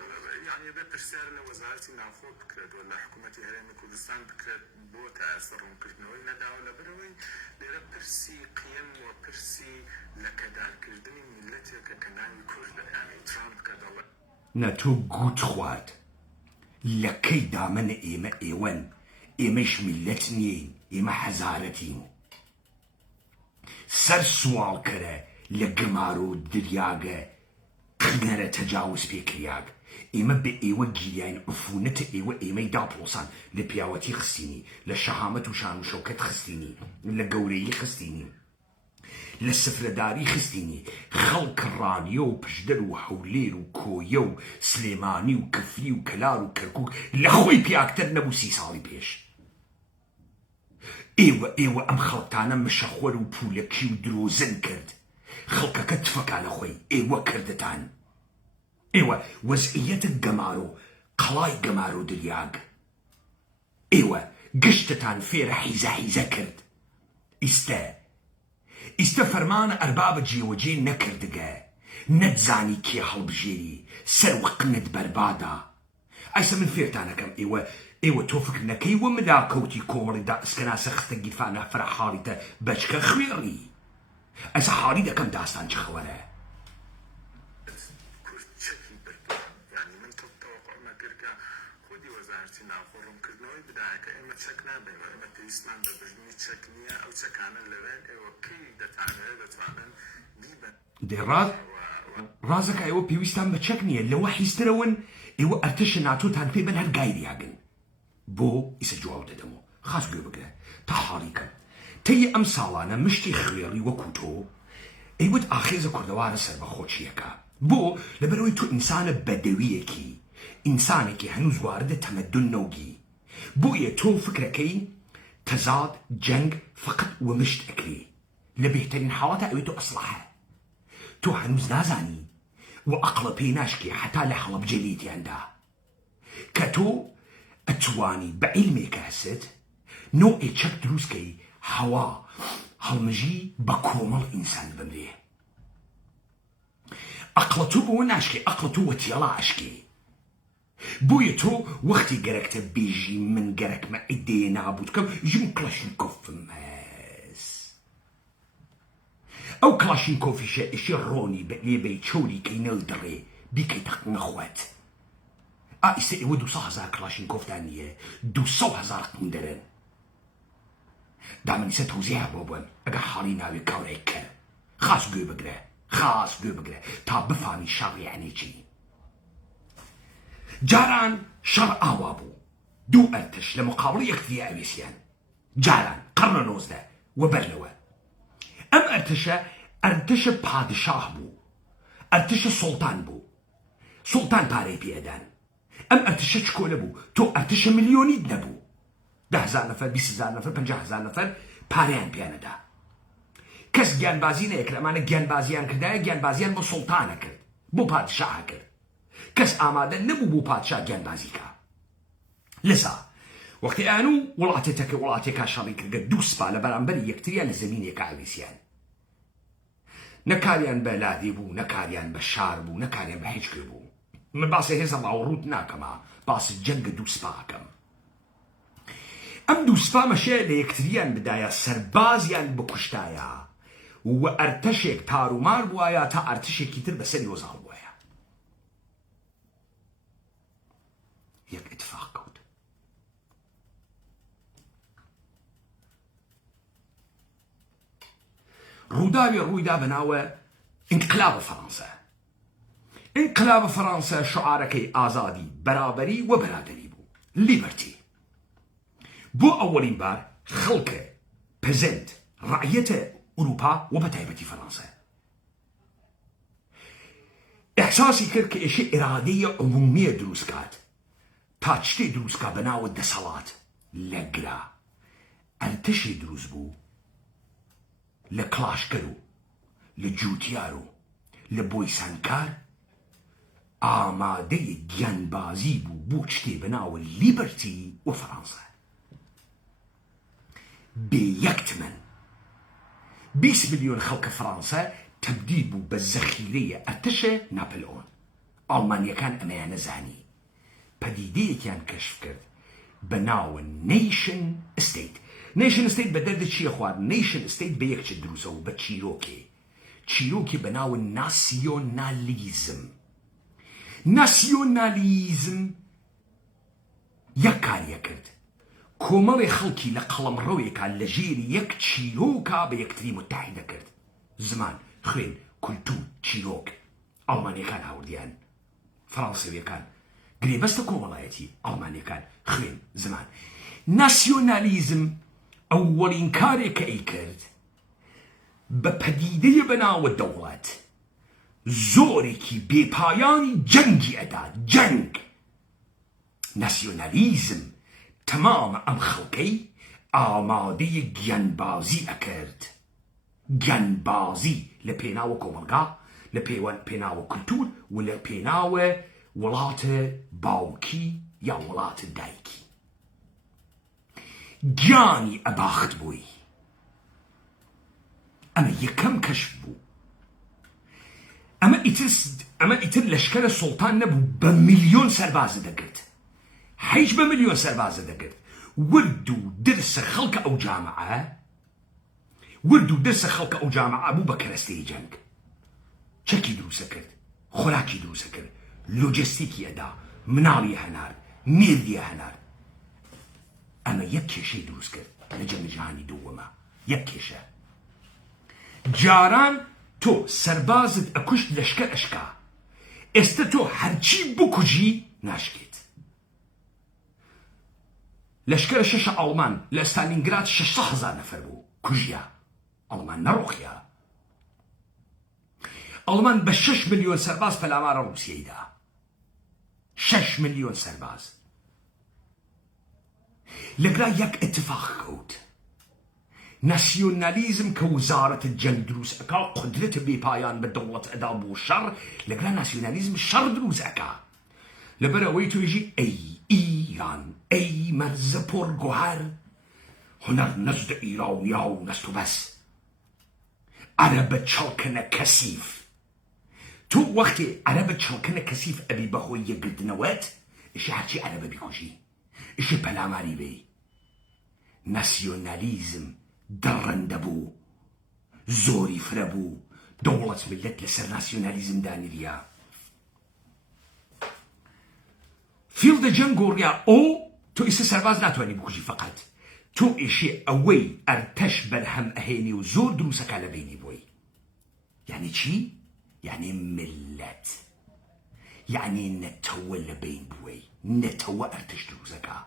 یعنی بێ پرسیار لە وەزارەتی ناوخۆ بکرێت و لە حکوومەتی هەرێمی کوردستان بکرێت بۆ تا ئێستا ڕوونکردنەوەی نەداوە لەبەرەوەی لێرە پرسی قیم و پرسی لە کەدارکردنی میلەتێکە کە ناوی کوردە یعنی ترامپ کە دەڵێت نە تۆ گوت خوارد لە کەی دامەنە ئێمە ئێوەن ئێمەش میلەت نین ئێمە حەزارەتین سەر سوالکەرە لە گەمار و دریاگە قنەرە تەجاوز پێکریاگ ئێمە بە ئێوە گیریان عفونەتە ئێوە ئێمەی داپۆسان لە پیاوەتی خستینی لە شەهامەت و شان و شەوکەت خستینی لە گەورەیی خستینی لە سفرەداری خستینی خەڵک ڕانیە و پشدەر و هەولێر و کۆیە و سلێمانی و کەفری و کەلار و کەرکووک لە خۆی پیاکتر نەبوو 30 ساڵی پێش ئێوە ئەم خەڵکتانە مشەخۆر و پولەکی و درۆزن کرد خەڵکەکە تفەکە لە خۆی ئێوە کردتان ئێوە وەزعیەتە گەمار و قەڵای گەمار و دریاگ ئێوە گشتتان فێرە حیزە کرد ئیستە فەرمانە ئەربابە جێوەجێ نەکردگە نەتزانی کێ هەڵبژێری سەر وەقنت بەربادا ئایسە من فێرتانەکەم ئێوە تۆ فکر نەکەی وە مدا کەوتی کۆمەڵیدا ئسکەناسە خستە گیرفانە فەرە حاڵیتە بەچکە خوێڵی ئەسە حاڵی دەکەم داستان چ خەوەرە کورد چەکی بردووە یعنی من تەوەقع نەکردکە خودی وەزارەتی ناوخۆ ڕوونکردنەوەی بدایەکە ئێمە چەک نابێنەوە ئێمە پێویستمان بە بژنی چەک نییە ئەو چەکانە لەوێن ئێوە کەی دەتوانن بیبن ڕازەکە ئێوە پێویستان بە چەک نییە لەوە حیسترەون ئێوە ئەرتەشە ناتۆتان پێ بن هەر گایریاگن بۆ ئیسە جواب دەدەمەوە خاس گوێ بگرە تا حاڵیکە تەیە ئەم ساڵانە مشتی خوێڵی وەکو تۆ ئەیوت ئاخێزە کوردەوارە سەر بە خۆچیەکە بۆ لەبەرەوەی تۆ ئینسانە بەدەویەکی ئینسانێکی هەنووز واردە تەمەدون نەوگی بۆیە تۆ فکرەکەی تەزاد جەنگ فقط وەمشت ئەکرێ لە بهترین حاڵاتە ئەوەی تۆ ئەسڵحە تۆ هەنووز نازانی و ئەقڵە پێی ناشکێ حتا لە هەڵەبجە لێتیاندا کە تۆ ئەتوانی بە عیلمێکە هەست نۆعێ چەک دروستکەی هەوا هەڵمژی بە کۆمەڵ ئینسان بمرێ ئەقڵە تۆ بۆ ناشکێ ئەقڵە تۆ وەتیەڵا ئەشکێ بۆیە تۆ وەختی گەرەکتە بێژی من گەرەکمە ئیدێ نابوو بکەم ژم کلاشینکۆفم هەس ئەو کلاشینکۆفیشە ئیشی ڕۆنی لێبەی چۆری کەی نەڵدڕێ بیکەی تەق نەخوات ئیسە ئێوە 200,000 کلاشینکۆفتان نییە 200,000 قندەرن دامنیسە تەوزیە بۆ بوون ئەگە حاڵی ناوی کاورێک کە خاس گوێ بگرە تا بفامی شاڕی یعنی چی جاران شەڕ ئاوا بوو دوو ئەرتش لە مقابڵ یەکتری ئەوێسیان جاران قەرنە 19 وەبەرلەوە ئەم ئەرتشە پادشاه بوو ئەرتشە سوڵتان بوو سوڵتان پارەی پێدان ئەم ئەرتشە چکۆلە بوو تۆ ئەرتشە ملیۆنیت نەبوو 10,000 نەفەر 20,000 نەفەر 50,000 نەفەر پارەیان پیانەدا کەس گیانبازی نەیەکرد ئەمانە گیانبازیان کردایە گیانبازیان بۆ سوڵتانە کرد بۆ پادشاه کرد کەس ئامادە نەبوو بۆ پادشاه گیانبازیکە لەسا وەختی ئەیان و وڵاتێکە وڵاتێکا شەڕی کردە دوو سپا لە بەرامبەری یەکتریان لە زەمینێکە ئاویسیان نەکاریان بە لادێ بوو نەکاریان بە شار بوو نەکاریان بە هیچ کرد بوو من باسی هێزە ڕاوڕوت ناکەمە باسی جەنگە دوو سپاکەم ئەم دوو سپا مەشێ لە یەکتریان بدایە سەربازیان بکوشتایە و ئەرتەشێک تارومار بووایە تا ئەرتشێکی تر بەسەری وەزاڵ بووایە یەک ئیتفاق کەوت ڕووداوی ڕوویدا بەناوە ئینقلابە فەڕەنسا ئینقلابە فەڕەنسا شعارەکەی ئازادی بەرابەری و بەرادەری بوو لیبەرتی بۆ ئەوەڵین بار خەڵکە پەزەنت ڕعیەتە ئوروپا و بەتایبەتی فەڕەنسا ئەحساسی کرد کە ئێشە ئێرادەیە عمومیە دروستکات تا شتێ دروستکە بەناوە دەسەڵات لە گرا ئەرتشی دروست بوو لە کلاشکەر و لە جووتیار و لە بۆیسانکار ئامادەی گیانبازی بوو بۆ شتێ بەناوە لیبەرتی و فەڕەنسا بێ یەک تمەن 20 ملیۆن خەڵکە فەڕەنسا تەبدیل بوو بە زەخیرەیە ئەرتشە ناپلئۆن ئەڵمانیەکان ئەمەیان نەزانی پەدیدەیەکیان کەشف کرد بە ناوە نیشن ئستەیت نیشن ئستەیت بە دەردە چیە خوارد نیشن ئستەیت بە یەکچە دروسەوە بە چیرۆکێ بە ناوە ناسیۆنالیزم یەک کاریە کرد کۆمەڵی خەڵکی لە قەڵەمڕەوێکە لە ژێری یەک چیرۆکە بە یەکتری متحیدە کرد زمان خوێن کولتور چیرۆک ئەڵمانیەکان هاوردیان فەڕەنسەویەکان گرێبەستە کۆمەڵایەتی ئەڵمانیەکان خوێن زمان ناسیۆنالیزم ئەووەڵین کارێک کە ئەی کرد بە پەدیدەیە بەناوە دەوڵەت زۆرێکی بێپایانی جەنگی ئەدا جەنگ ناسیۆنالیزم تەمامە ئەم خەڵکەی ئامادەی گیانبازی ئەکرد گیانبازی لە پێناوە کۆمەلگا لە پێناوە کولتور و لە پێناوە وڵاتە باوکی یا وڵاتە دایکی گیانی ئەباخت بووی ئەمە یەکەم کەشف بوو ئەمە ئیتر لەشکرە سوڵتان نەبوو بە ملیۆن سەربازە دەگرت هیچ بە ملیۆن سەربازە دەگرت ورد و درسە خەڵکە ئەو جامعە بوو بە کەرەستەی جەنگ چەکی دروسە کرد خۆراکی دروسە کرد لۆجستیکی ئەدا مناڵی هەنار مێردی هەنار ئەمە یەک کێشەی دروست کرد لە جەنگی جیهانی دووەمە یەک کێشە جاران تۆ سەربازت ئەکوشت لەشکە ئەشکا ئێستا تۆ هەرچی بکوژی ناشکێت لەشکرە شەشە ئەڵمان لە ستالینگراد 600,000 نەفەر بوو کوژیا ئەڵمان نەڕۆخیا ئەڵمان بە 6 ملیۆن سەرباز پەلامارە ڕووسیەیدا 6 ملیۆن سەرباز لەگرا یەک ئەتفاق کەوت ناسیۆنالیزم کە وزارەتە جەنگ دروست ئەکا قودرەتە بێپایان بە دەوڵەت ئەدا بۆ شەڕ لەگرا ناسیۆنالیزم شەڕ دروست ئەکا لەبەر ئەوەی توێژی ئەی ئیران ئەی مەرزە پۆرگۆهەر هونەر نەزد ئیراونیا و نەست و بەس عەرەبە چەڵکەنە کەسیف تو وەختێ عەرەبە چەڵکەنە کەسیف ئەبی بەخۆی یەکگرتنەوەت ئیشی هەرچی عەرەبە بیکوژی ئیشی پەلاماری بێ ناسیۆنالیزم دەڕەندە بوو زۆری فرە بوو دەوڵەت ملت لەسەر ناسیۆنالیزم دانیریا فیلدە جەنگ گۆڕیا ئۆ تۆ ئێستا سەرباز ناتوانانی بکوژی فەقەت تۆ ئێشێ ئەوەی ئەرتەش بەرهەم ئەهێنی و زۆر دروستەکە لە بینی بۆی یعنی چی؟ یعنی ملت یعنی نەتەوە لە بین بووی نەتەوە ئەرتش دروزەکە،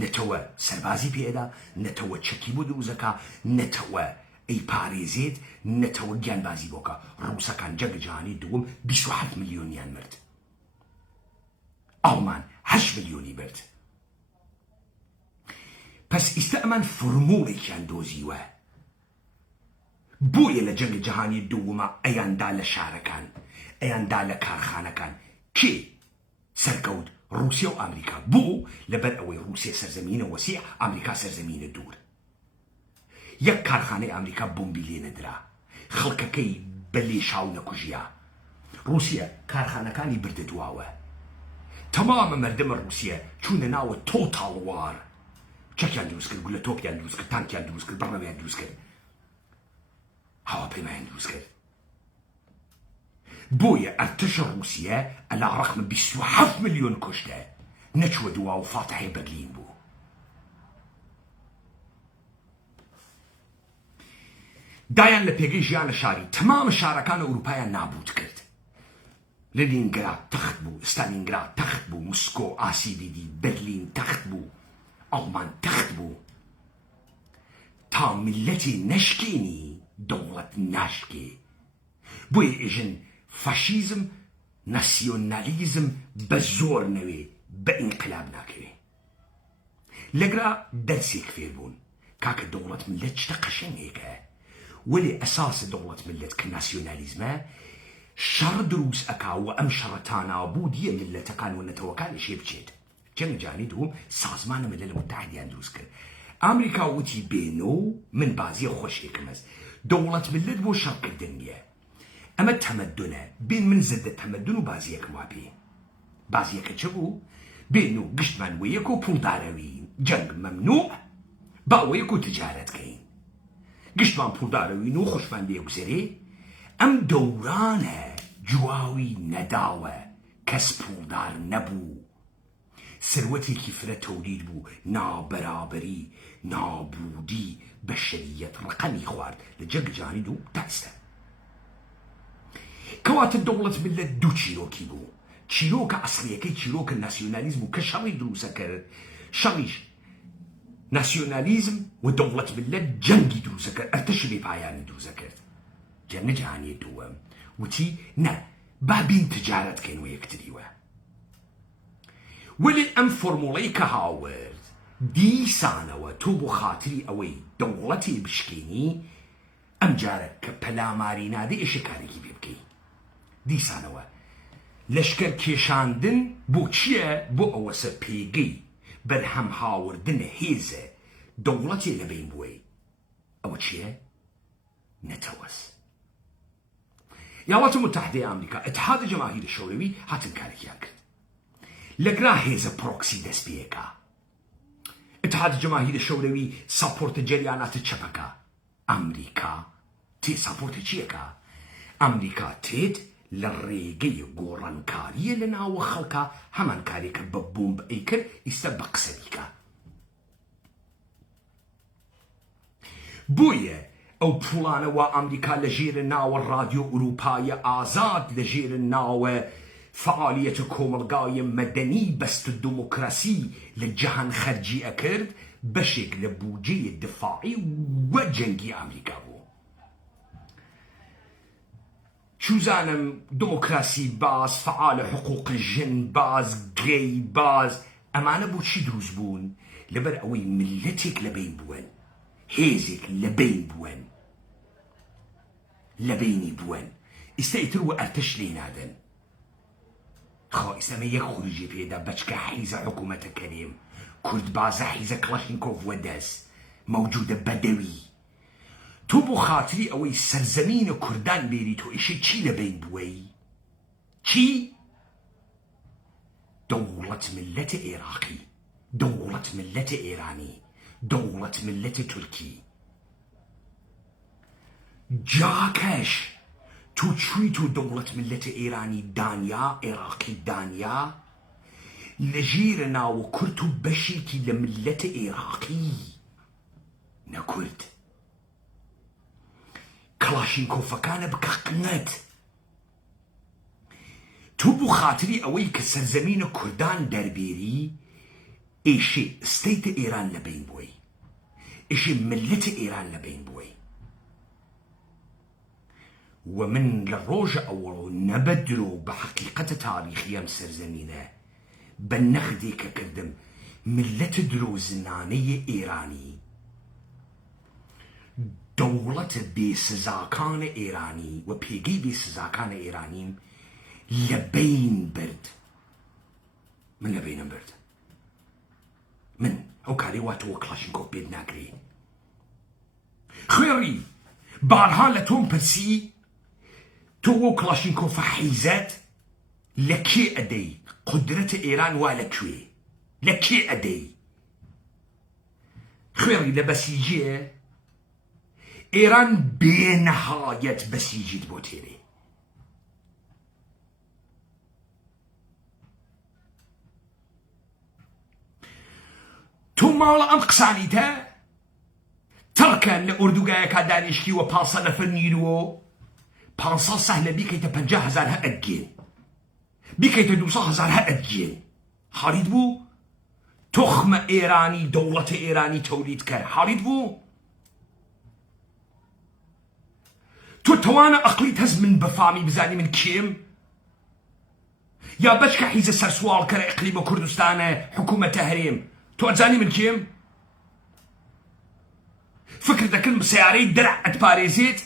نەتەوە سەربازی پێدا، نەتەوە چەکی بۆ دروزەکە، نەتەوە ئەی پارێزێت، نەتەوە گیانبازی بۆکە. ڕووسەکان جەنگی جیهانی دووەم 27 ملیۆنیان مرد، ئەڵمان 8 ملیۆنی برد. پس ئیستا ئەمان فرموڵێکیان دۆزیوە. بۆیە لە جەنگی جیهانی دووەمە ئەیاندا لە شارەکان، ئەیاندا لە کارخانەکان کێ سەرکەوت؟ رووسیا و ئەمریکا. بۆ لەبەر ئەوەی رووسیا سەرزەمینە وەسیع، ئەمریکا سەرزەمینە دوور. یەک کارخانەی ئەمریکا بۆمبی لێ نەدرا، خەڵکەکەی بە لێشاو نەکوژیا. رووسیا کارخانەکانی بردە دواوە، تەمامە مەردەمە رووسیا چوونە ناوە تۆتاڵ وار. چەکیان دروست کرد، گولە تۆپیان دروست کرد، تانکیان دروست کرد، بەڕەویان دروست کرد، هەواپەیمایان دروست کرد. بۆیە ئەرتەشە رووسیا ئەلا ڕەخمە 27 ملیۆن کوشتە، نەچوە دواوە فاتحی بەرلین بوو. دایان لە پێگەی ژیانە شاری تەمامە شارەکانە ئەوروپایان نابود کرد. لنینگراد تەخت بوو، ستالینگراد تەخت بوو، موسکۆ ئاسیبیدی، بەرلین تەخت بوو، ئەڵمان تەخت بوو. تا میلەتی نەشکێنی دەوڵەت ناشکێ. بۆیە ئێژن فاشیزم، ناسیۆنالیزم بە زۆر نەوێ بە ئینقلاب ناکەوێ. لەگرا دەرسێک فێر بوون کاکە دەوڵەت ملت شتە قەشەنگێکە، وەلێ ئەساسە دەوڵەت ملت کە ناسیۆنالیزمە شەڕ دروست ئەکا و ئەم شەڕە تانابوودیە ملەتەکان و نەتەوەکانی شێ بچێت. جەنگی جیهانی دووەم سازمانە ملل متحیدیان دروست کرد. ئەمریکا وتی بێنۆ من بازیە خۆشێکم هەست، دەوڵەت ملت بۆ شەڕکردن نییە، ئەمە تەمەدونە، بێن من زەدە تەمەدون و بازیەکم وا پێ. بازیەکە چ بوو؟ بێن و گشتمان وەیەک و پوڵدارەوین، جەنگ مەمنوع، با وەیەک و تجارەتکەین. گشتمان پوڵدارەوین و خۆشمان لێگوزەرێ. ئەم دەورانە جواوی نەداوە، کەس پوڵدار نەبوو، سروەتێکی فرە تەولید بوو، نابەرابەری، نابوودی، بەشەریەت ڕقەمی خوارد لە جەنگی جیهانی دوو دەستە. کەواتە دەوڵەت ملت دوو چیرۆکی بوو. چیرۆکە ئەسڵیەکەی چیرۆکە ناسیۆنالیزم و کە شەڕی دروستە کرد، شەڕیش ناسیۆنالیزم و دەوڵەت ملت جەنگی دروستە کرد، ئەرتەشی بێپایانی دروستە کرد. جەنگی جیهانی دووەم وتی نە، با بین تجارەتکەین و یەکتریوە. وەلی ئەم فۆرموڵەی کە هاورد دیسانەوە تۆ بۆ خاتری ئەوەی دەوڵەتی بشکێنی، ئەم جارە کە پەلاماری نادە ئێشەکارێکی پێ بکەی. دیسانەوە لەشکەر کێشاندن بۆ چییە؟ بۆ ئەوەسە پێگەی بەرهەم هاوردنە هێزە دەوڵەتێ لەبین بووی. ئەوە چییە؟ نەتەوەس. یاوڵاتە متحدەی ئەمریکا، ئەتحادە جەماهیرە شۆڕەوی هاتن کارێکیان کرد. لەگرا هێزە پرۆکسی دەست پێیەکە. ئەتحادە جەماهیرە شۆڕەوی ساپۆرتە جەریاناتە چەپەکە. ئەمریکا تێ ساپۆرتە چیەکە؟ ئەمریکا تێت لە ڕێگەی گۆڕانکاریە لە ناوە خەڵکە، هەمان کارێکە بە بۆمب ئەی کرد، ئیستا بە قسەریکە. بۆیە ئەو پوڵانەوە ئەمریکا لە ژێرە ناوە ڕادیۆ ئوروپایە ئازاد، لە ژێرە ناوە فعالیەتە کۆمەلگای مەدەنی بەست دموکراسی لە جەهان خەرجی ئەکرد، بەشێک لە بودجەی دفاعی وە جەنگی ئەمریکا بوو. چوزانم دموکراسی باز، فعال حقوق ژن باز، گەی باز، ئەمانە بۆ چی دروست بوون؟ لەبەر ئەوەی ملەتێک لەبین بوون، هێزێک لەبین بوون، لەبینی بوون. ئیستا ئیتر وە ئەرتەش لێ نادەن. خۆ ئیستا یەک خوریجی پێدا بەچکە حیزە حکوومەتە کەرێم، کورد بازە حیزە کڵاشینکۆڤ وە دەست، مەوجودە بەدەوی. تۆ بۆ خاتری ئەوەی سەرزەمینە کوردان بێری تۆ ئیشە چی لەبین بووی؟ چی؟ دەوڵەت ملەتە عێراقی، دەوڵەت ملەتە ئێرانی، دەوڵەت ملەتە تورکی. جاکەش تو چووی تو دەوڵەت ملەتە ئێرانی دانیا، عێراقی دانیا، لە ژێرە ناوە کورد و بەشێکی لە ملەتە عێراقی نەکورد. کڵاشینکۆفەکانە بکە قنەت. تو بو خاطری ئەوەی کە سەرزەمینە کوردان دەربێری ئێشێ ستەیتە ئێران لەبین بووی، ئێشێ ملەتە ئێران لەبین بووی. ومن لە ڕۆژە ئەوڵ نەبەدرۆ بە حەقیقەتە تاریخی ئەم سەرزەمینە بە نەخدێ کە کردم ملەتە درۆزنانەی ئێرانی، دەوڵەتە بێسزاکانە ئێرانی و پێگەی بێسزاکانە ئێرانیم لەبین برد. من لەبینم برد. من ئەو کارەی واتەوە کلاشینکۆف پێت ناکرێ. خوێڕی بارها لە تۆم پرسی تۆ وە کلاشینکۆفە حیزەت لە کێ ئەدەی؟ قودرەتە ئێران وا لەکوێ؟ لە کێ ئەدەی؟ خوێڕی لە بەسیجێ ئێران بێنەهایەت بەسیجیت بۆ تێرێ. تۆ ماڵە ئەم قسانیتە تەڕکەن لە ئوردوگایەکە دانیشتی و 500 نەفەر نیروە 500 سەهلە بیکەیتە 50,000 هە ئەدگێن، بیکەیتە 200,000 هە ئەدگێن. حاڵیت بوو تۆخمە ئێرانی دەوڵەتە ئێرانی تەولید کرد؟ حاڵیت بوو؟ تۆ توانە ئەقلیت هەست من بەفامی بزانی من کێم؟ یا بەچکە حیزە سەرسوالکەرە ئەقلیمە کوردستانە حکوومەتە هەرێم تۆ ئەزانی من کێم؟ فکر دەکردم سیارەی دەرع ئەتپارێزێت،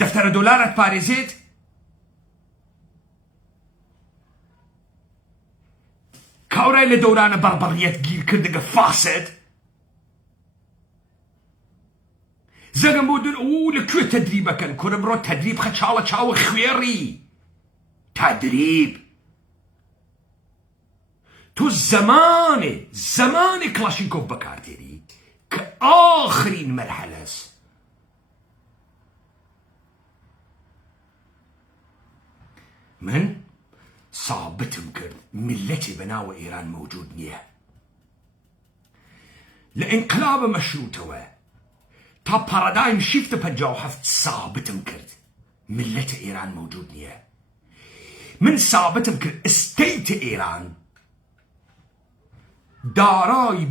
دەفتەرە دۆلار ئەتپارێزێت. کاورای لە دەورانە بەڕبەڕیەت گیر کردگە فاسد زەگەم بۆ دون ئەو لەکوێ تەدریبەکەن کورە بڕۆ تەدریب خە چاڵە چاوە خوێڕی تەدریب. تو زمانێ کلاشینکۆف بەکاردێری کە ئاخرین مەرحەلەس. من ثابتم کرد ملەتی بەناوە ئێران مەوجود نییە. لە ئینقلابە مەشروتەوە تا پارادایم شیفتە 57 ثابتم کرد ملەتە ئێران مەوجود نییە. من ثابتم کرد ئستەیتە ئێران دارای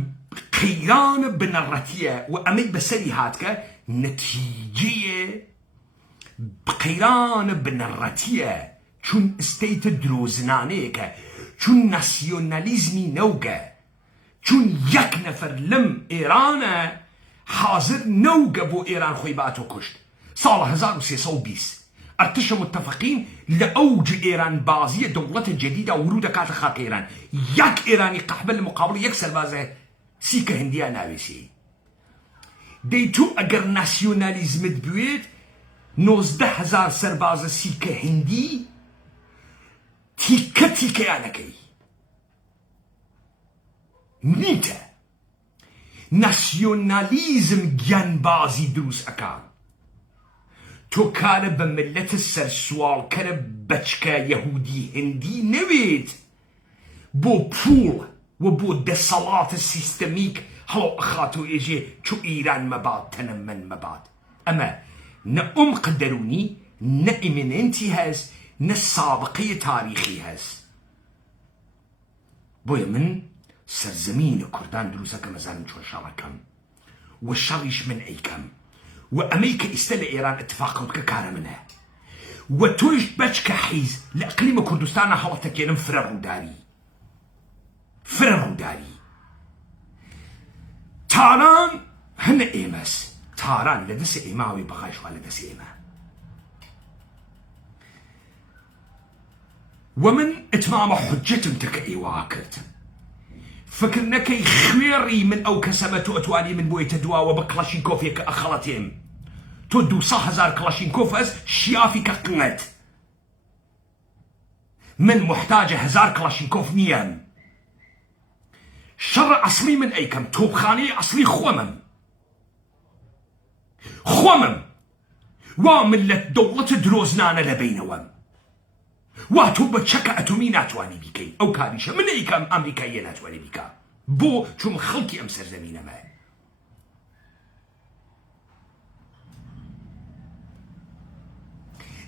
قەیرانە بنەڕەتیە و ئەمەی بەسەری هاتکە نەتیجەیە قەیرانە بنەڕەتیە چون ئستەیتە درۆزنانەیەکە، چون ناسیۆنالیزمی نەوگە، چون یەک نەفەر لەم ئێرانە حاضر نەوگە بۆ ئێران خۆی باتۆ کوشت. ساڵە 1320 ئەرتشە متفقین لە ئەوج ئێران بازیە دەوڵەتە جەدیدە ورود دەکاتە خاک ئێران. یەک ئێرانی قەحبە لە مقابڵ یەک سەربازە سیکە هەندیان ناوێسی. دەی تۆ ئەگەر ناسیۆنالیزمت بوێت 19,000 سەربازە سیکە هەندی تیکە تیکەیانەکەی نیتە. ناسیۆنالیزم گیانبازی دروست ئەکات. تۆ کارە بە ملەتە سەرسوالکەرە بەچکە یەهودی هەندی نەوێت بۆ پوڵ و بۆ دەسەڵاتە سیستەمیک هەڵۆ ئەخاتۆ ئێژێ چۆ ئیران مەبات تەنە من مەبات. ئەمە نە عمق دەرونی نە ئیمننتی هەست نە سابقەی تاریخی هەست. بۆیە من سەرزەمینە کوردان دروستەکەم ئەزانم چۆن شەڕەکەم و شەڕیش من ئەیکەم و ئەمەی کە ئێستا لە ئێران ئەتفاقەوتکە کارە منە و تۆیش بەچکە حیز لە ئەقلیمە کوردستانە هەڵەتەکێنم فرە ڕووداری. تاران هەنە ئێمەس، تاران لە دەسە ئێماوی بەغایشوا لە دەسە ئێمە. و من ئتمامە حجەتم تکە ئێوا کرد. فکر نەکەی خوێڕی من ئەو کەسەمە تۆ ئەتوانی من بۆیتە دواوە بە کلاشینکۆفێکە ئەخەڵەتێم. تۆ 200,000 کلاشینکۆف هەست شیافی کە قنەت. من محتاجە 1000 کلاشینکۆف نییەم. شەڕ ئەسلی من ئەیکەم، تۆپخانەی ئەسلی خۆمم. وا ملەت دەوڵەتە درۆزنانە لەبینەوەم. وا تۆ بە چەکە ئەتۆمی ناتوانی بیکەی. ئەو کاریشە من ئەیکەم ئەمریکاییە ناتوانی بیکە. بۆ چون خەڵکی ئەم سەرزەمینەمە.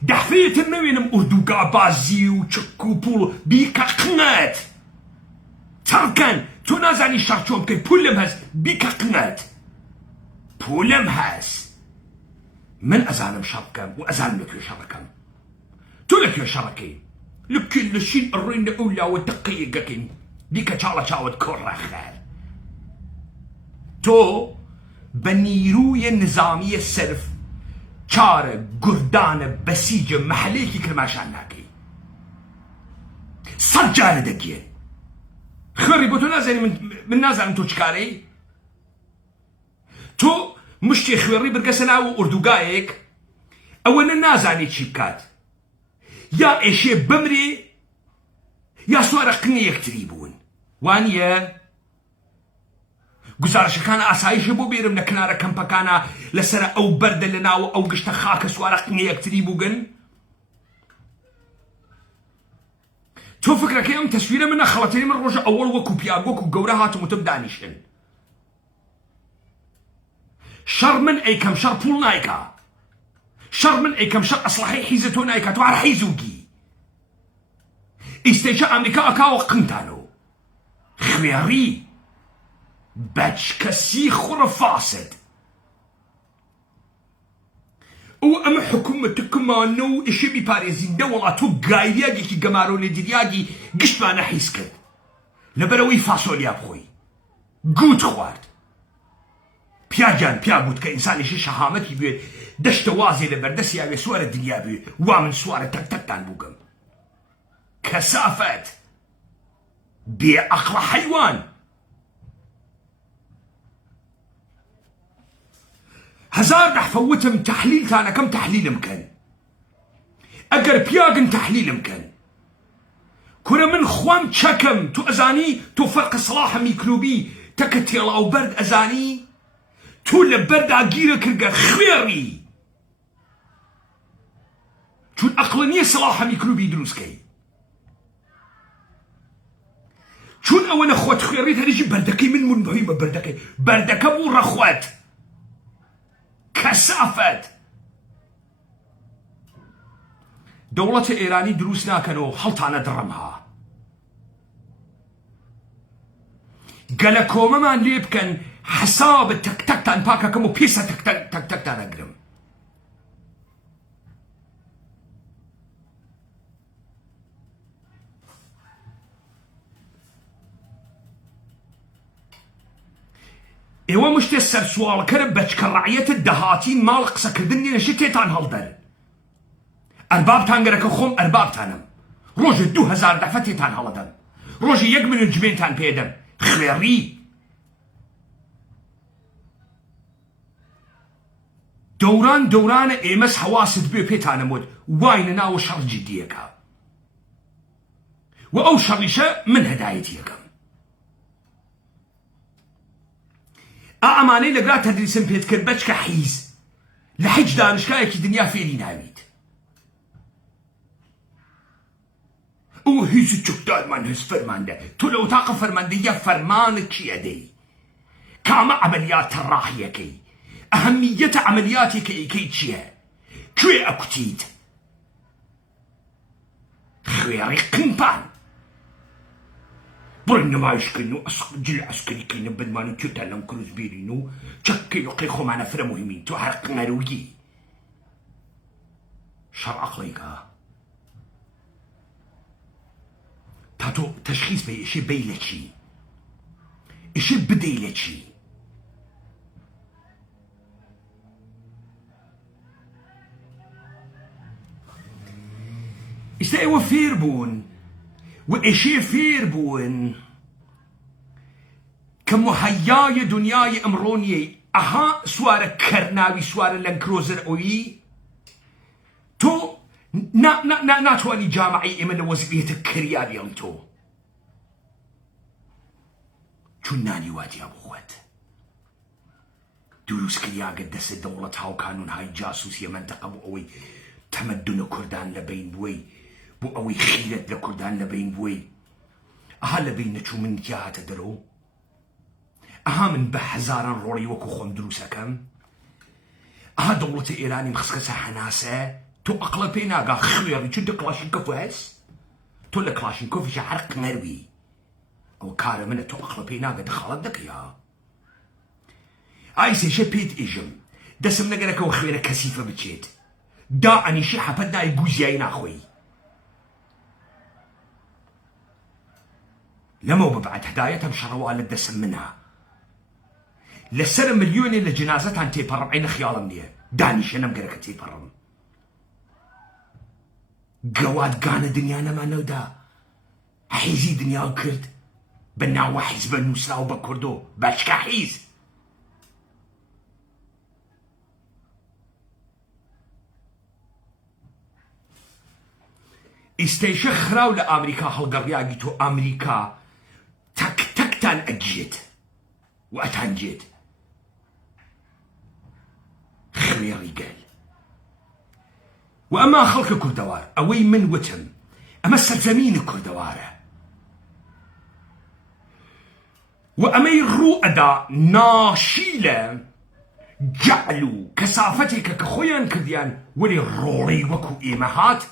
دحفيت النوينم أردوغا بازي وشكو بولو بيكا قنات تركن تو نازاني شارتشوم كي بولم هاز بيكا قنات بولم هاز من أزانم شركم وأزانم لك شركم تو لك شركي لكل شيء الرين أولا ودقيقكين بيكا شالا شاود كورا خير تو بنيروية نظامية السرف شارة قردانة بسيجة محليكي كرماشاناكي صجالة دقيقة خري بوتو نازل من نازل انتو تشكاري تو مشتي خيري برقسناو اردوغايك اولا نازاني تشيكات يا ايشي بمري يا سوارة قنية كتريبون وانيا گزارش كان اسايش بو بيرم نكنارا كمبكانا لسرا او برد لناو او قشت خاك سوارة قنية كتريبوغن تو فكرك يوم تصويره من خلطين من رجع اول وكو بياغوكو قورا هاتم وتبدانيشن شر من اي كم شر بول نايكا شر من اي كم شر اصلحي حيزتو نايكا توار حيزوكي استيجا امريكا اكاو قنتانو خياري باتش كسي خرفاسد او ام حكومتكم مانو اشي بباريزين دولة تو قايدياجي كي قمارو لدياجي قشت ما نحيس كد لبروي فاصوليا بخوي قوت خوارد بياجان بياغوت كإنسان اشي شهامتي بي دشت وازي لبردسي اوي سوار الدنيا بي وامن سوار تكتان بوغم كسافات بي اقل حيوان هزار رح فوتم تحليل تانا كم تحليل مكان اقر بياغن تحليل مكان كنا من خوام تشكم تو ازاني تو فرق صلاح ميكروبي تكتيل او برد ازاني تو لبرد اقيرة كرقا خيري تو الاقلنية صلاح ميكروبي دروسكي شون اولا خوات خيري تريجي بردكي من مهمة بردكي بو رخوات كثافة دولة إيراني دروسنا كانوا حلطانا درمها قال كوما ما ليب كان حساب تك تك تان باكا كمو بيسا تك تك تك تك تان أقرم ايوا مشتي السر سوال كرب بچ رعية الدهاتين مال قصة كردني نشتيتان هالدر ارباب تانقرك خوم ارباب تانم روجي 2000 دفتيتان هالدم روجي يقمن الجبين تان بيدم خيري دوران ايمس حواسد بيو بيتان مود واين ناو شر جديكا واو شريشة من هدايتيكا أعماني لقرات تدريسن بيت كربتش كحيز لحج دانشكايكي دنيا فيني ناويت او هيز تشكتاد من هز فرمانده تو لو تاق فرمانده يا فرمانك يدي كاما عمليات الراحية كي أهمية عملياتي كي تشيه كوي أكتيد خياري قنبان برن ما يشكنو جل عسكري كي نبد ما نتشوتا لهم كروز بيرينو تشكي يقي خمانا فرا مهمين تو حرق ناروجي شر عقليكا تاتو تشخيص بي اشي بيلتشي اشي بديلتشي استايوا فيربون وإشي فيربون كمهياي دنياي امروني اها سوار كرناوي سوار لنكروزر اوي تو نا تواني جامعي امن وزبية كريالي انتو چوناني وادي ابو خوات دروس كريا قدس الدولة هاو كانون هاي جاسوسية منطقة بو اوي تمدن كردان لبين بوي بو اوي خيلت لكردان لبين بوي اها لبين نچو من جاها تدرو اها من بحزاران روري وكو خوم دروسا كم اها دولة ايراني مخصكسة حناسة تو أقل بيناغا خير جد كلاشينكوف هس تو لكلاشينكوف شعرق مروي أو كار من تو أقل بيناغا دخلت دكيا أيسي شبيت إجم دسم نجرك وخيرة كثيفة بتشيت دا أني شي حبدنا يبوزيين أخوي لما وبعد هدايتها مشروع للدسم منها لسر مليون اللي جنازتها انتي برم عين خيالة منيه داني شنم قرك انتي برم قواد قانا دنيانا ما نودا حيزي دنيا الكرد بناوا حزب النصرة وبكردو باشكا حيز استيشخ خراو لأمريكا هالقرياقي تو أمريكا تك تان أجيت وأتان جيت خوي رجال وأما خلق كردوار أوي من وتم أما السرزمين كردواره وأما الرؤدا ناشيلة جعلوا كسافتك كخويان كرديان ولي روري وكو إيمهات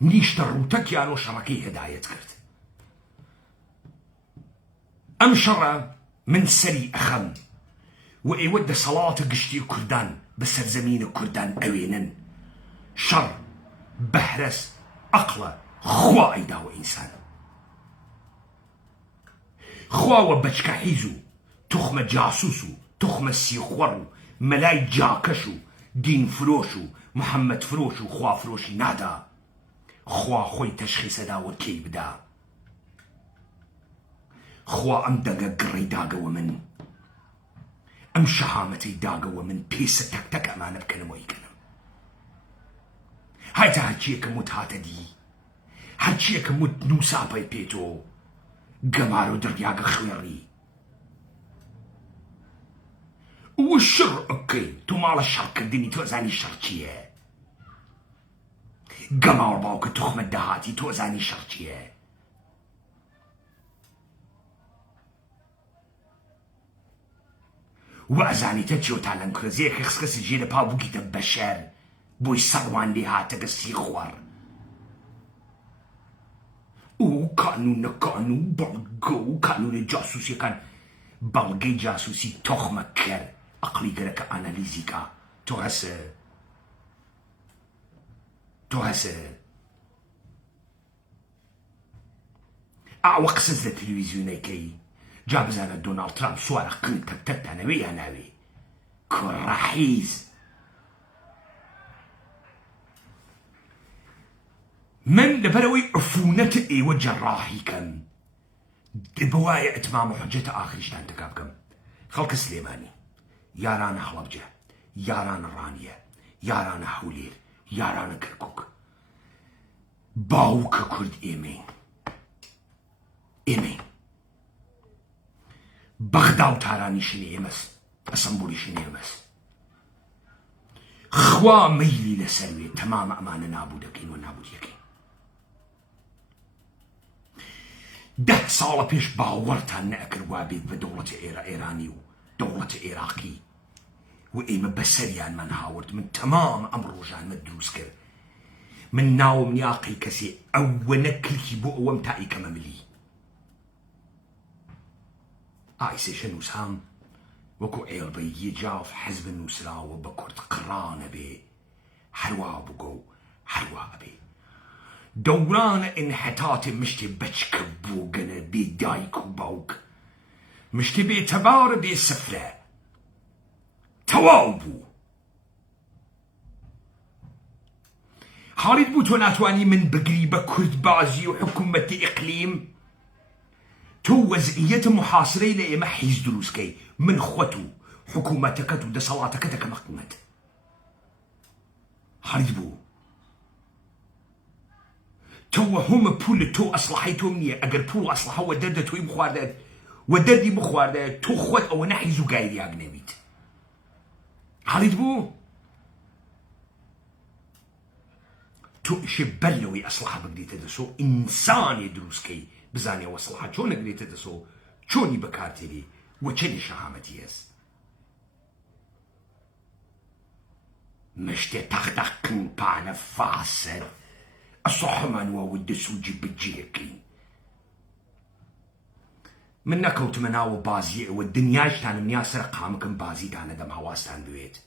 نيشتروتك يانو شركي هداية كرت أم شرع من سري أخم وإيود صلاة قشتي كردان بسرزمين كردان أوينن شر بهرس أقلى خوا إيداو إنسان خوا وبشكا حيزو تخمة جاسوسو تخمة سيخورو ملاي جاكشو دين فروشو محمد فروشو خوا فروشي نادا خوا خوي تشخيص دا وكي بدا خوا أم دقا قري داقا ومن أم شهامتي داقا ومن بيس تك تك أمانة بكلم ويكلم هاي تهجيك موت هاتدي هجيك موت نوسا باي بيتو قمارو درياقا خويري والشر اوكي تو مال الشر كدني توزاني الشرچيه قمار باوك تخمة دهاتي توزاني الشرچيه وأزاني تجيو تالن كرزيك خسخس جيدا باو بوكي بشر بوي سروان دي هاتك السيخوار كانو بلغو كانو الجاسوسي كان بلغي جاسوسي تخمة كر أقلي قرك أناليزيكا تو هسه وقسز التلفزيوني كي جاب زانا دونالد ترامب سوارا قنت تبتتا ناوي كرحيز من لبروي عفونة ايوة جراحي كم بوايا اتمام حجة آخر شتان تكابكم خلق سليماني يارانا حلبجة يارانا رانية يارانا حولير يارانا كركوك باوك كرد ايمين بغداو تاراني شني امس اسمبولي شني امس خوا ميلي لسروي تمام امان نابودكين ونابوديكين 10 ساڵە پێش باوەڕتان نەئەکردوا بێت بە دەوڵەتی ئێرانی و دەوڵەتی عێراقی و ئێمە بەسەریانمان هاورد من تەمام ئەم ڕۆژانمە دروست کرد من ناوم نیاقی کەسێ ئەوەنە کلکی بۆ ئەوەم تائی کەمە ملی ئایسێشە نووسام وەکو ئێڵبەیگی جاف حەزب نووسراوە بە کورد قڕانە بێ هەروە بگۆ و هەروە ئەبێ دوران انحطاط مشتي بچك بوغنه بي دايك وبوك مشتي بي تبار بي سفرة تواوبو حاليد بو تو ناتواني من بقريبة كرد بازي وحكومة إقليم تو وزئية محاصرة لإما حيز دروسكي من خوتو حكومتك ودى صلاتك تك مقمت حاليد بو تو هم بول تو أصلحيتو مني أجر بول أصلحه ودد توي بخواردات وددي بخواردات تو خوت أو نحيزو قايري أجنبيت حاليد بو تو شبلوي أصلحه بقدي تدسو إنسان يدروس كي بزاني وأصلحه شون قدي تدسو شوني بكارتلي وشني شهامتي يس مشتي تختقن بانا فاسد الصحمان وودس وجيب الجيكين منك وتمناو بازي والدنياش تان منيا سرقامكم بازي تان دم حواستان بويت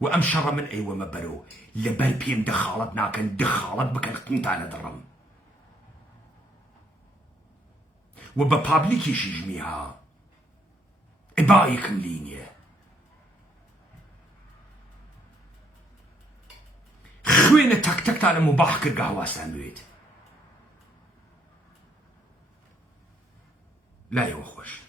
وأمشر من أيوة مبرو لبال بيم دخالتنا كان دخالت بكن قنتان درم وببابليكي شجميها إبايكم لينيا خوين تك تانا مباح كر قهواستان بويت لا يوخوش